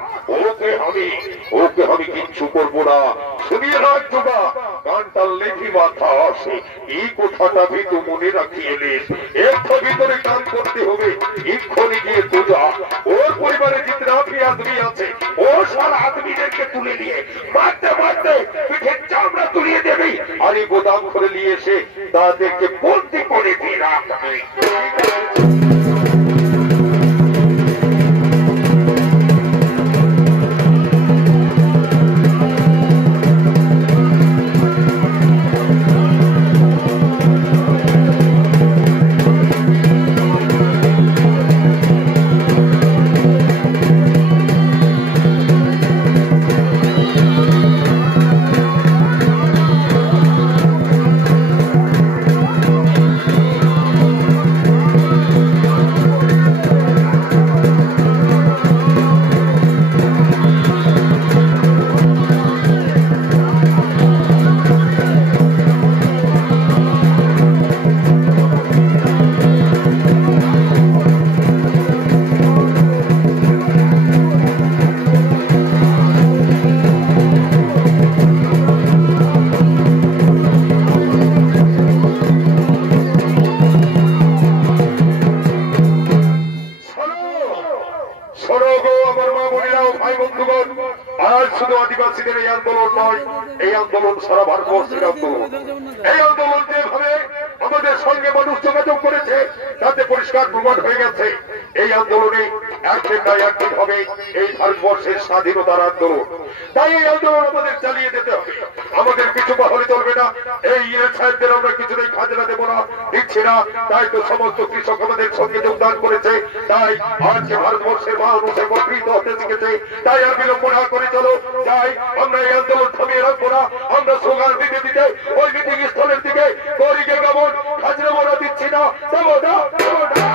ওকে আমি কিচ্ছু করবো না শুনিয়ে রাখছো না কানটার লেখি মাথা আসে এই কথাটা ভিতু মনে রাখিয়ে নিস এর ভিতরে কাম করতে হবে এক্ষণে গিয়ে পূজা ওর পরিবারে জিতনা भी आदमी আছে ও সারা আদমিদেরকে তুলে নিয়ে মারতে মারতে পিঠের চামড়া তুলিয়ে দেবে আর এই গোদাম করে নিয়ে এসে তাদেরকে বলতে করে দিয়ে রাখবে আজ শুধু আদিবাসীদের এই আন্দোলন নয়, এই আন্দোলন সারা ভারতবর্ষের আন্দোলন। এই আন্দোলন যেভাবে আমাদের সঙ্গে মানুষ যোগাযোগ করেছে তাতে পরিষ্কার প্রমাণ হয়ে গেছে এই আন্দোলনে একদিন না একদিন হবে এই ভারতবর্ষের স্বাধীনতার আন্দোলন। তাই এই আন্দোলন আমাদের চালিয়ে যেতে হবে, আমাদের কিছু হলে চলবে না। এই ইংরেজ সাহেবদের আমরা কিছুতেই খাজনা দেবো না, দিচ্ছি না। তাই তো সমস্ত কৃষক আমাদের সঙ্গে যোগদান করেছে, তাই আজকে ভারতবর্ষের মানুষ একত্রিত হতে শিখেছে। তাই আর বিলম্ব না করে চলো যাই, আমরা এই আন্দোলন থামিয়ে রাখবো না। আমরা স্লোগান দিতে দিতে ওই মিটিং স্থলের দিকে গরিকে কেমন খাজনা মোড়া দিচ্ছি না, দেবো না, দেবো না।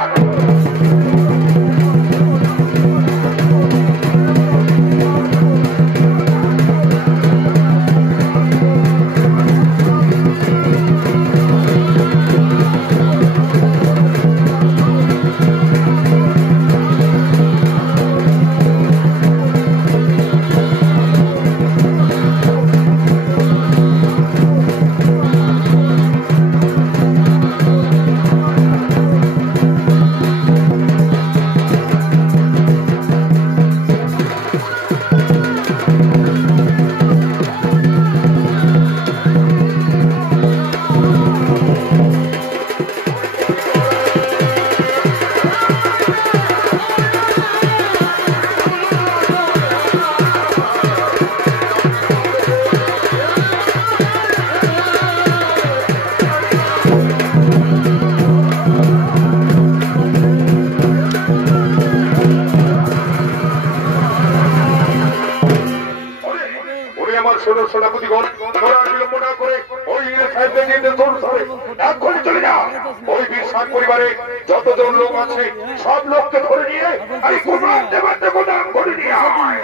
পরিবারে যতজন লোক আছে সব লোককে ধরে নিয়ে আমি কুমার দেবাতে গোদাম করে নিয়ে আয়।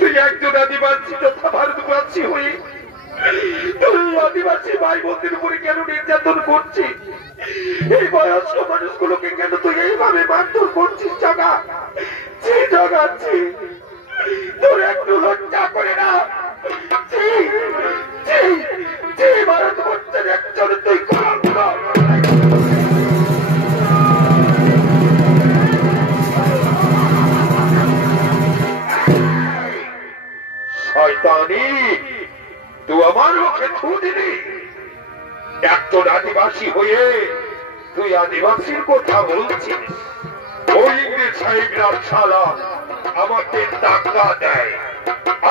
তুই একজন আদিবাসী তথা ভারতবাসী হয়ে তুই আদিবাসী ভাই বোনদের উপরে কেন নির্যাতন করছিস? এই বয়স্ক মানুষগুলোকে কেন তুই এইভাবে মারধর করছিস? জাগা জাগাচ্ছি, তোর একটু লজ্জা করে না? ভারতবর্ষের একজন তুই শয়তানি, তুই আমার মুখে থু দিলি। একজন আদিবাসী হয়ে তুই আদিবাসীর কথা বলছিস? ওই ইংরেজ সাহেবরা শালা আমাকে টাকা দেয়,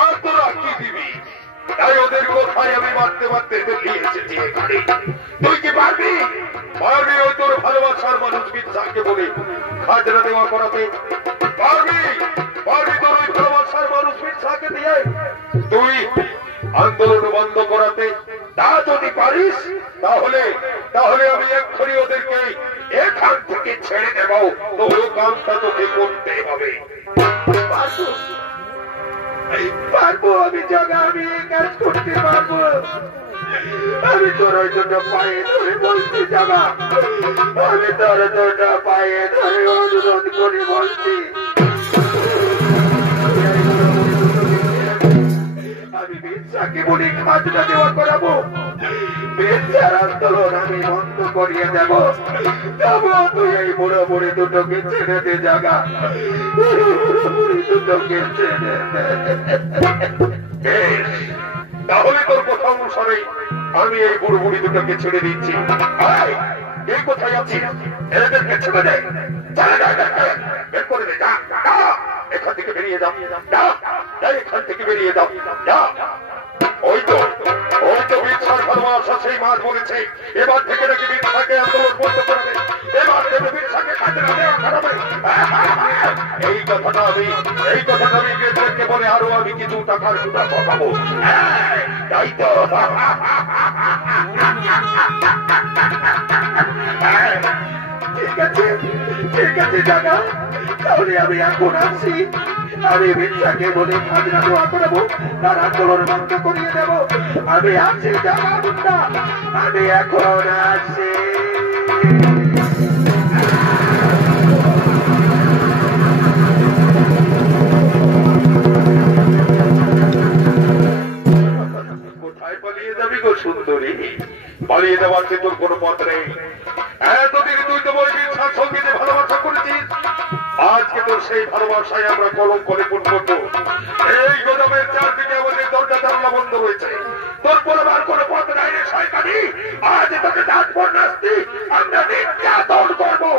আর তোরা কি দিবি? তাই ওদের কোথায় আমি মারতে মারতে নিয়ে এসেছি এখানে। তুই কি পারবি? পারবি ওই তোর ভালোবাসার মানুষ বিদ্যাকে বলে খাজনা দেওয়া করাতে? পারবি? পারবি তোর ওই ভালোবাসার মানুষ বিদ্যাকে দিয়ে তুই আন্দোলন বন্ধ করাতে? তা যদি পারিস তাহলে তাহলে আমি এক্ষুনি ওদেরকে এখান থেকে ছেড়ে দেব। তোর কামটা তোকে করতে হবে। পারবো আমি জগা, আমি এই কাজ করতে পারবো। আমি তোর জন্য পায়ে ধরে বলছি জগা, আমি তোর জন্য পায়ে ধরে অনুরোধ করে বলছি, আমি বিশ্বাসকে বলি খাজনা দেওয়া করাবো। বিচার আন্দোলন আমি বন্ধ করিয়ে দেব, তবুও তুই এই বুড়ো বুড়ি দুটোকে ছেড়ে দে জাগা, বুড়ো বুড়ি দুটোকে ছেড়ে দে। তাহলে তোর কথা অনুসারে আমি এই বুড়ো বুড়ি দুটোকে ছেড়ে দিচ্ছি। এই কোথায় আছিস? এদেরকে ছেড়ে দেয়, বের করে দে, যা এখান থেকে বেরিয়ে যাও, এখান থেকে বেরিয়ে যাও। ওই তো বিচ্ছার ভালোবাসা সেই মাছ বলেছে এবার থেকে নাকি বিচ্ছাকে আন্দোলন বন্ধ করবে, এবার থেকে বিচ্ছাকে কাজে লাগাবে। এই কথাটা আমি ইংরেজদেরকে বলে আরো আমি কিছু টাকার সুদা পাবো। তাই তো ঠিক আছে জাগা, তাহলে আমি এখন আসি। আমি বিচ্ছাকে বলে খাজনা দোয়া করাবো, তার আন্দোলন বন্ধ করিয়ে দেব। আমি আসি জাগা মুন্ডা, আমি এখন আসি। কোথায় পালিয়ে যাবি গো সুন্দরী? পালিয়ে যাওয়ার যে তোর কোনো পথ নেই। এতদিন তুই তো বই বিচ্ছার সঙ্গে যে ভালোবাসা করেছিস, আজকে তোর সেই ভালোবাসায় আমরা কলঙ্ক লেপন করবো। এই গোদামের চারদিকে আমাদের দরজা জানলা বন্ধ হয়েছে, তোর পরিবার কোনো পথ নাই রে শয়তানি। আজ তোকে ডাকবো নাস্তি, আমরা নির্যাতন করবো।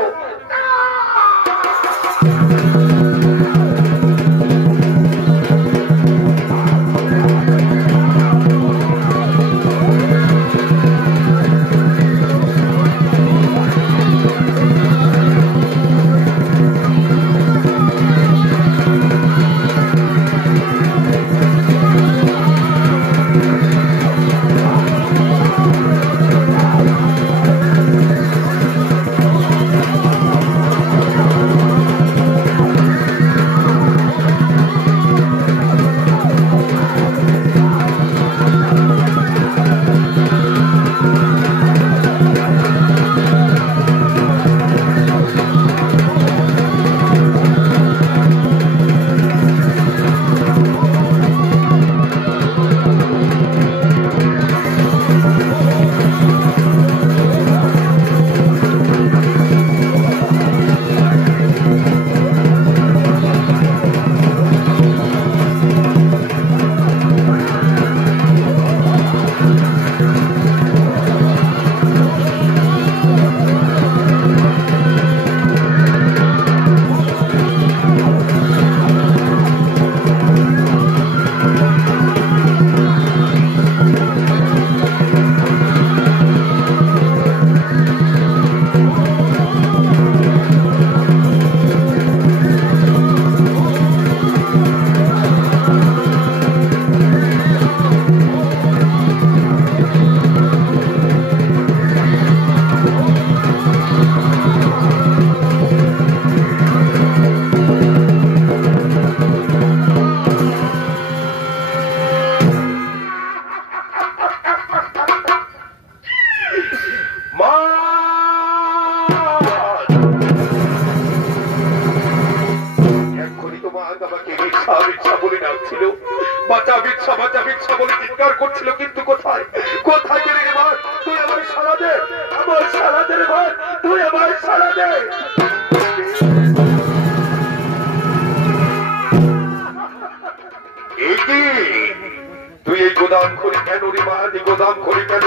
তুই এই গোদাম খড়ি কেন রে মাহাদি, গোদাম খড়ি কেন?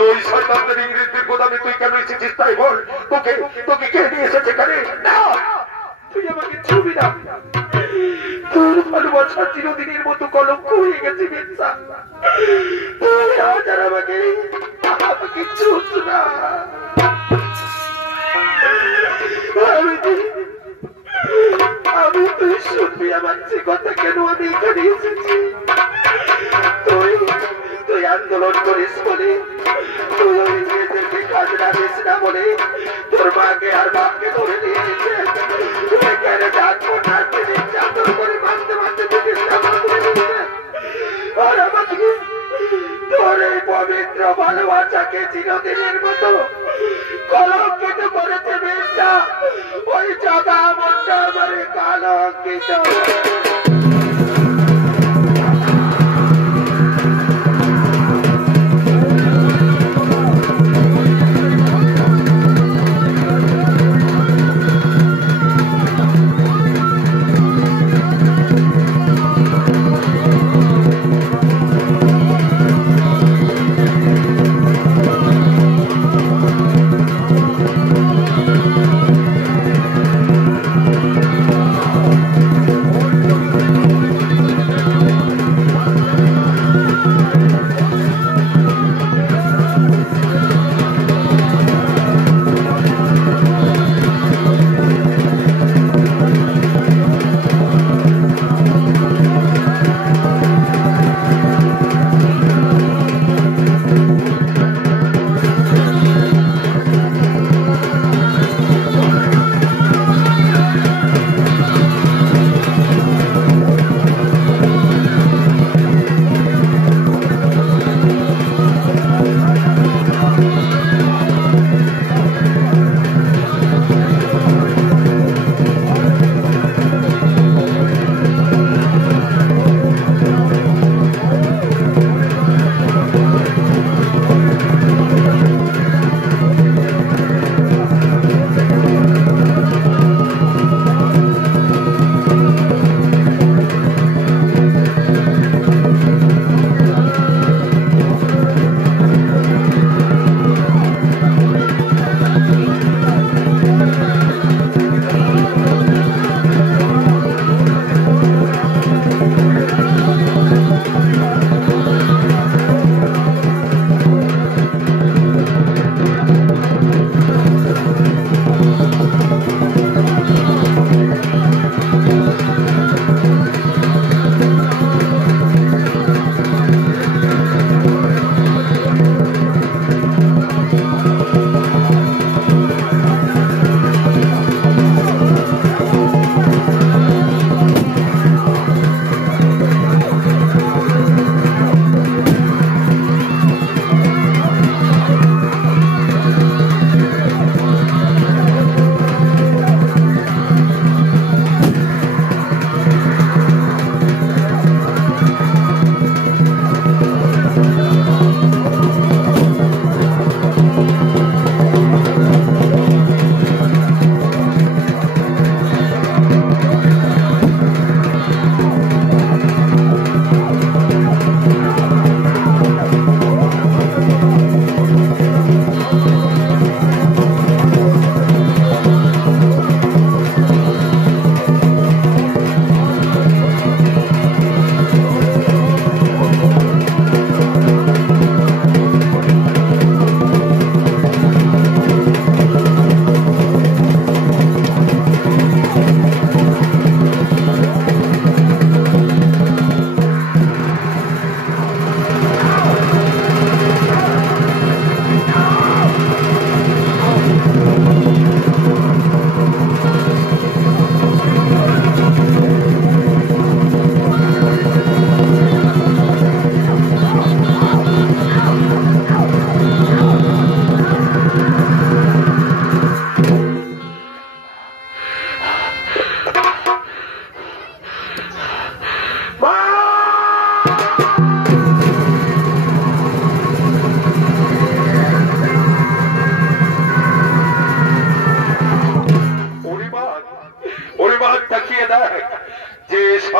ওই শয়তানদের ইংরেজদের গোদামে তুই কেন এসেছিস তাই বল। তোকে কে নিয়ে এসেছে এখানে? না, তুই আমাকে ছবি না, তোর ভালোবাসা চিরদিনের মতো কলঙ্ক হয়ে গেছে বিচ্ছা। তুই আজ আর আমাকে ছুঁচ না। আমি তুই শুনবি আমার যে কথা কেন আমি এখানে এসেছি। তুই আন্দোলন করিস বলে, তুই ওই মেয়েদেরকে খাজনা দিস না বলে তোর মাকে আর বাপকে ধরে নিয়ে এসে এখানে ডাকবো নাচতে নির্যাতন করে মারতে মারতে আর আমাকে তোর এই পবিত্র ভালোবাসাকে চিরদিনের মতো কলঙ্কিত করেছে মেয়েটা। ওই জাগা মনটা আমার কলঙ্কিত।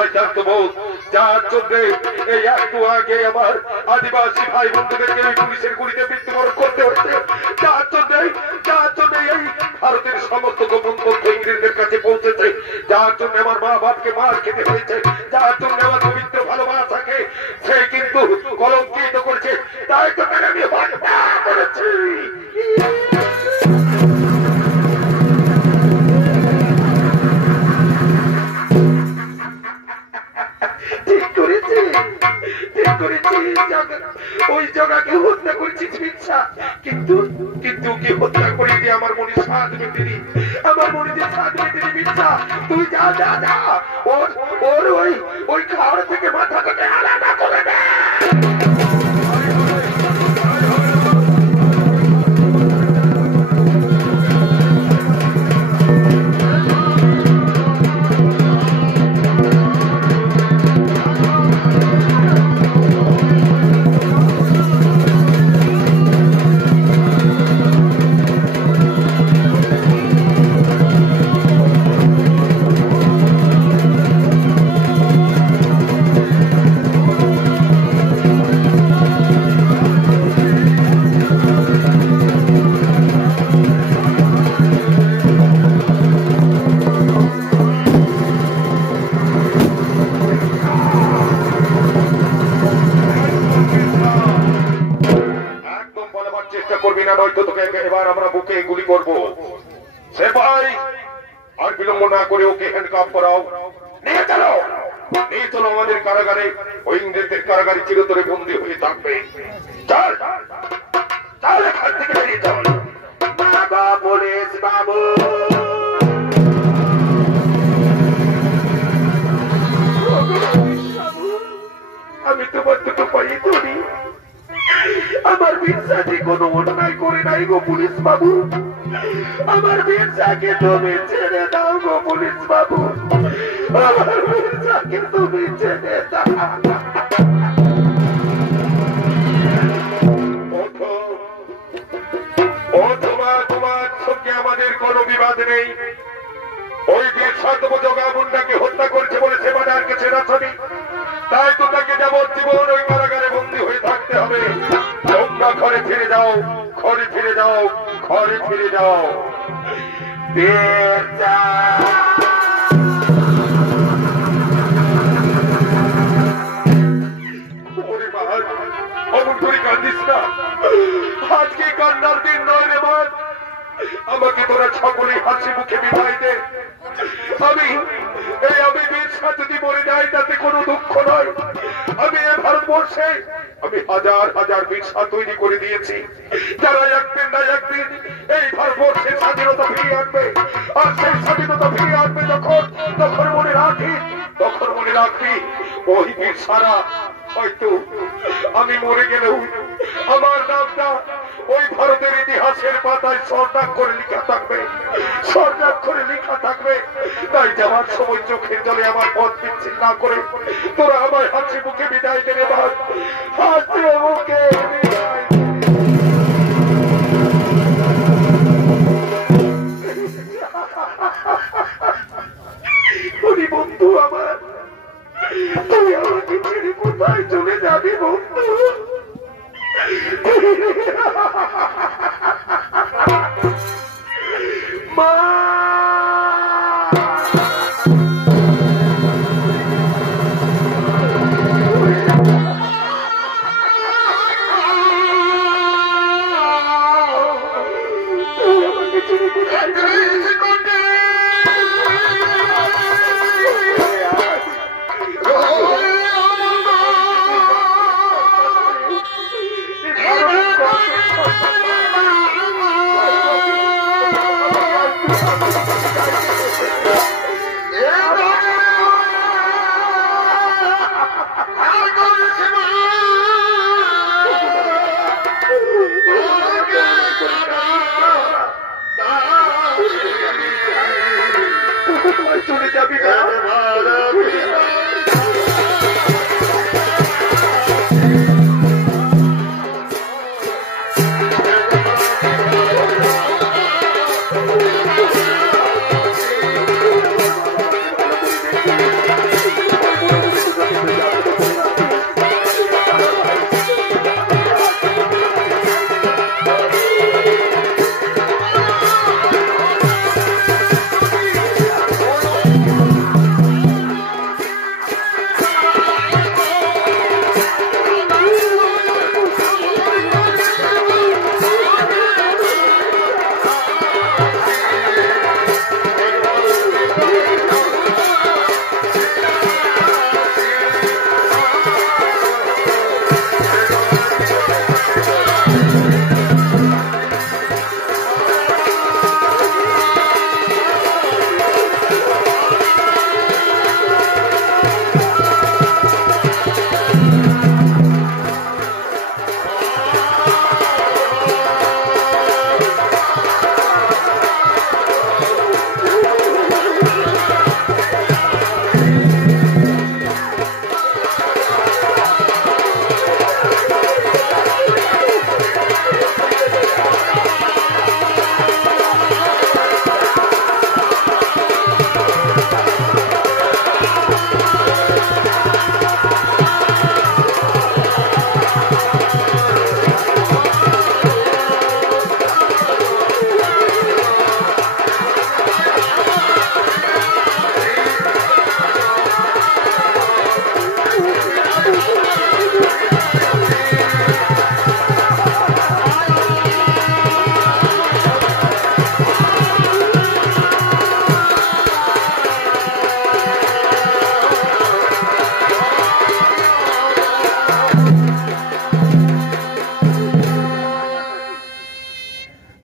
ভাই থাকতো বোধ, যার জন্য এই একটু আগে আমার আদিবাসী ভাই বন্ধুদেরকে এই পুলিশের গুলিতে মৃত্যুবরণ করতে হয়েছে, যার জন্য এই ভারতের সমস্ত গোপন তথ্য ইংরেজদের কাছে পৌঁছেছে, যার জন্য আমার মা বাপকে মার খেতে হয়েছে, যার জন্য আমার পবিত্র ভালোবাসাকে সে কিন্তু কলঙ্কিত করেছে, তাই জন্য আমি হত্যা করেছি। ওই জগাকে হত্যা করেছিস মিথ্যা, কিন্তু কি হত্যা করে দিয়ে আমার মনে স্বাদ মেটেনি, আমার মনে যে স্বাদ মেটেনি মিথ্যা। তুই যা যা যা ওর ওই খাওয়ার থেকে মাথা থেকে আলাদা করে দে। এবার আমরা বুকে গুলি করবো। সে ভাই আর বিলম্ব না করে ওকে হ্যান্ডকাপ করাও, নিয়ে চলো আমাদের কারাগারে। ওই ইংরেজদের কারাগারে চিরতরে বন্দী হয়ে থাকবে। চল চল এখান থেকে বেরিয়ে চল। বাবা পুলিশ বাবু, আমি তোমার দুটো পাই ধরি। আমার বিরসাকে কোনো অন্যায় করে নাই গো পুলিশ বাবু, আমার বিরসাকে তুমি ছেড়ে দাও গো পুলিশ বাবু, আমার বিরসাকে তুমি ছেড়ে দাও। তোমার সঙ্গে আমাদের কোনো বিবাদ নেই। ওই বিরসা তবু জগা মুন্ডাকে হত্যা করেছে বলে সেবাদারকে ছেড়া ছবি, তাই তো তাকে যাবজ্জীবন ওই কারাগারে বন্দী হয়ে থাকতে হবে। তোমরা ঘরে ফিরে যাও, ঘরে ফিরে যাও, ঘরে ফিরে যাও। কান্দিস না, আজকে কান্নার দিন নয় রে মা। আমাকে তোরা সকলেই হাসি মুখে বিদায় দে। আমি বিরসা যদি মরে যাই তাতে কোনো দুঃখ নয়। আমি এই ভারতবর্ষে হাজার হাজার বিরসা তৈরি করে দিয়েছি, যারা একদিন না একদিন এই ভারতবর্ষের স্বাধীনতা ফিরিয়ে আনবে। আর সেই স্বাধীনতা ফিরিয়ে আনবে তখন মনে রাখবি ওই বিরসারা হয়তো আমি মরে গেলেও আমার নামটা ওই ভারতের ইতিহাসের পাতায় স্বর্ণাক্ষরে লেখা থাকবে। তাই যাওয়ার সময় চোখের জলে আমার পথ বিচ্ছিন্ন না করে তোরা আমার হাসি মুখে বিদায় দেবে। হাসি মুখে বন্ধু আমার, তুই আমাকে ছেড়ে কোথায় চলে যাবি বন্ধু? মা চলে যাবি না।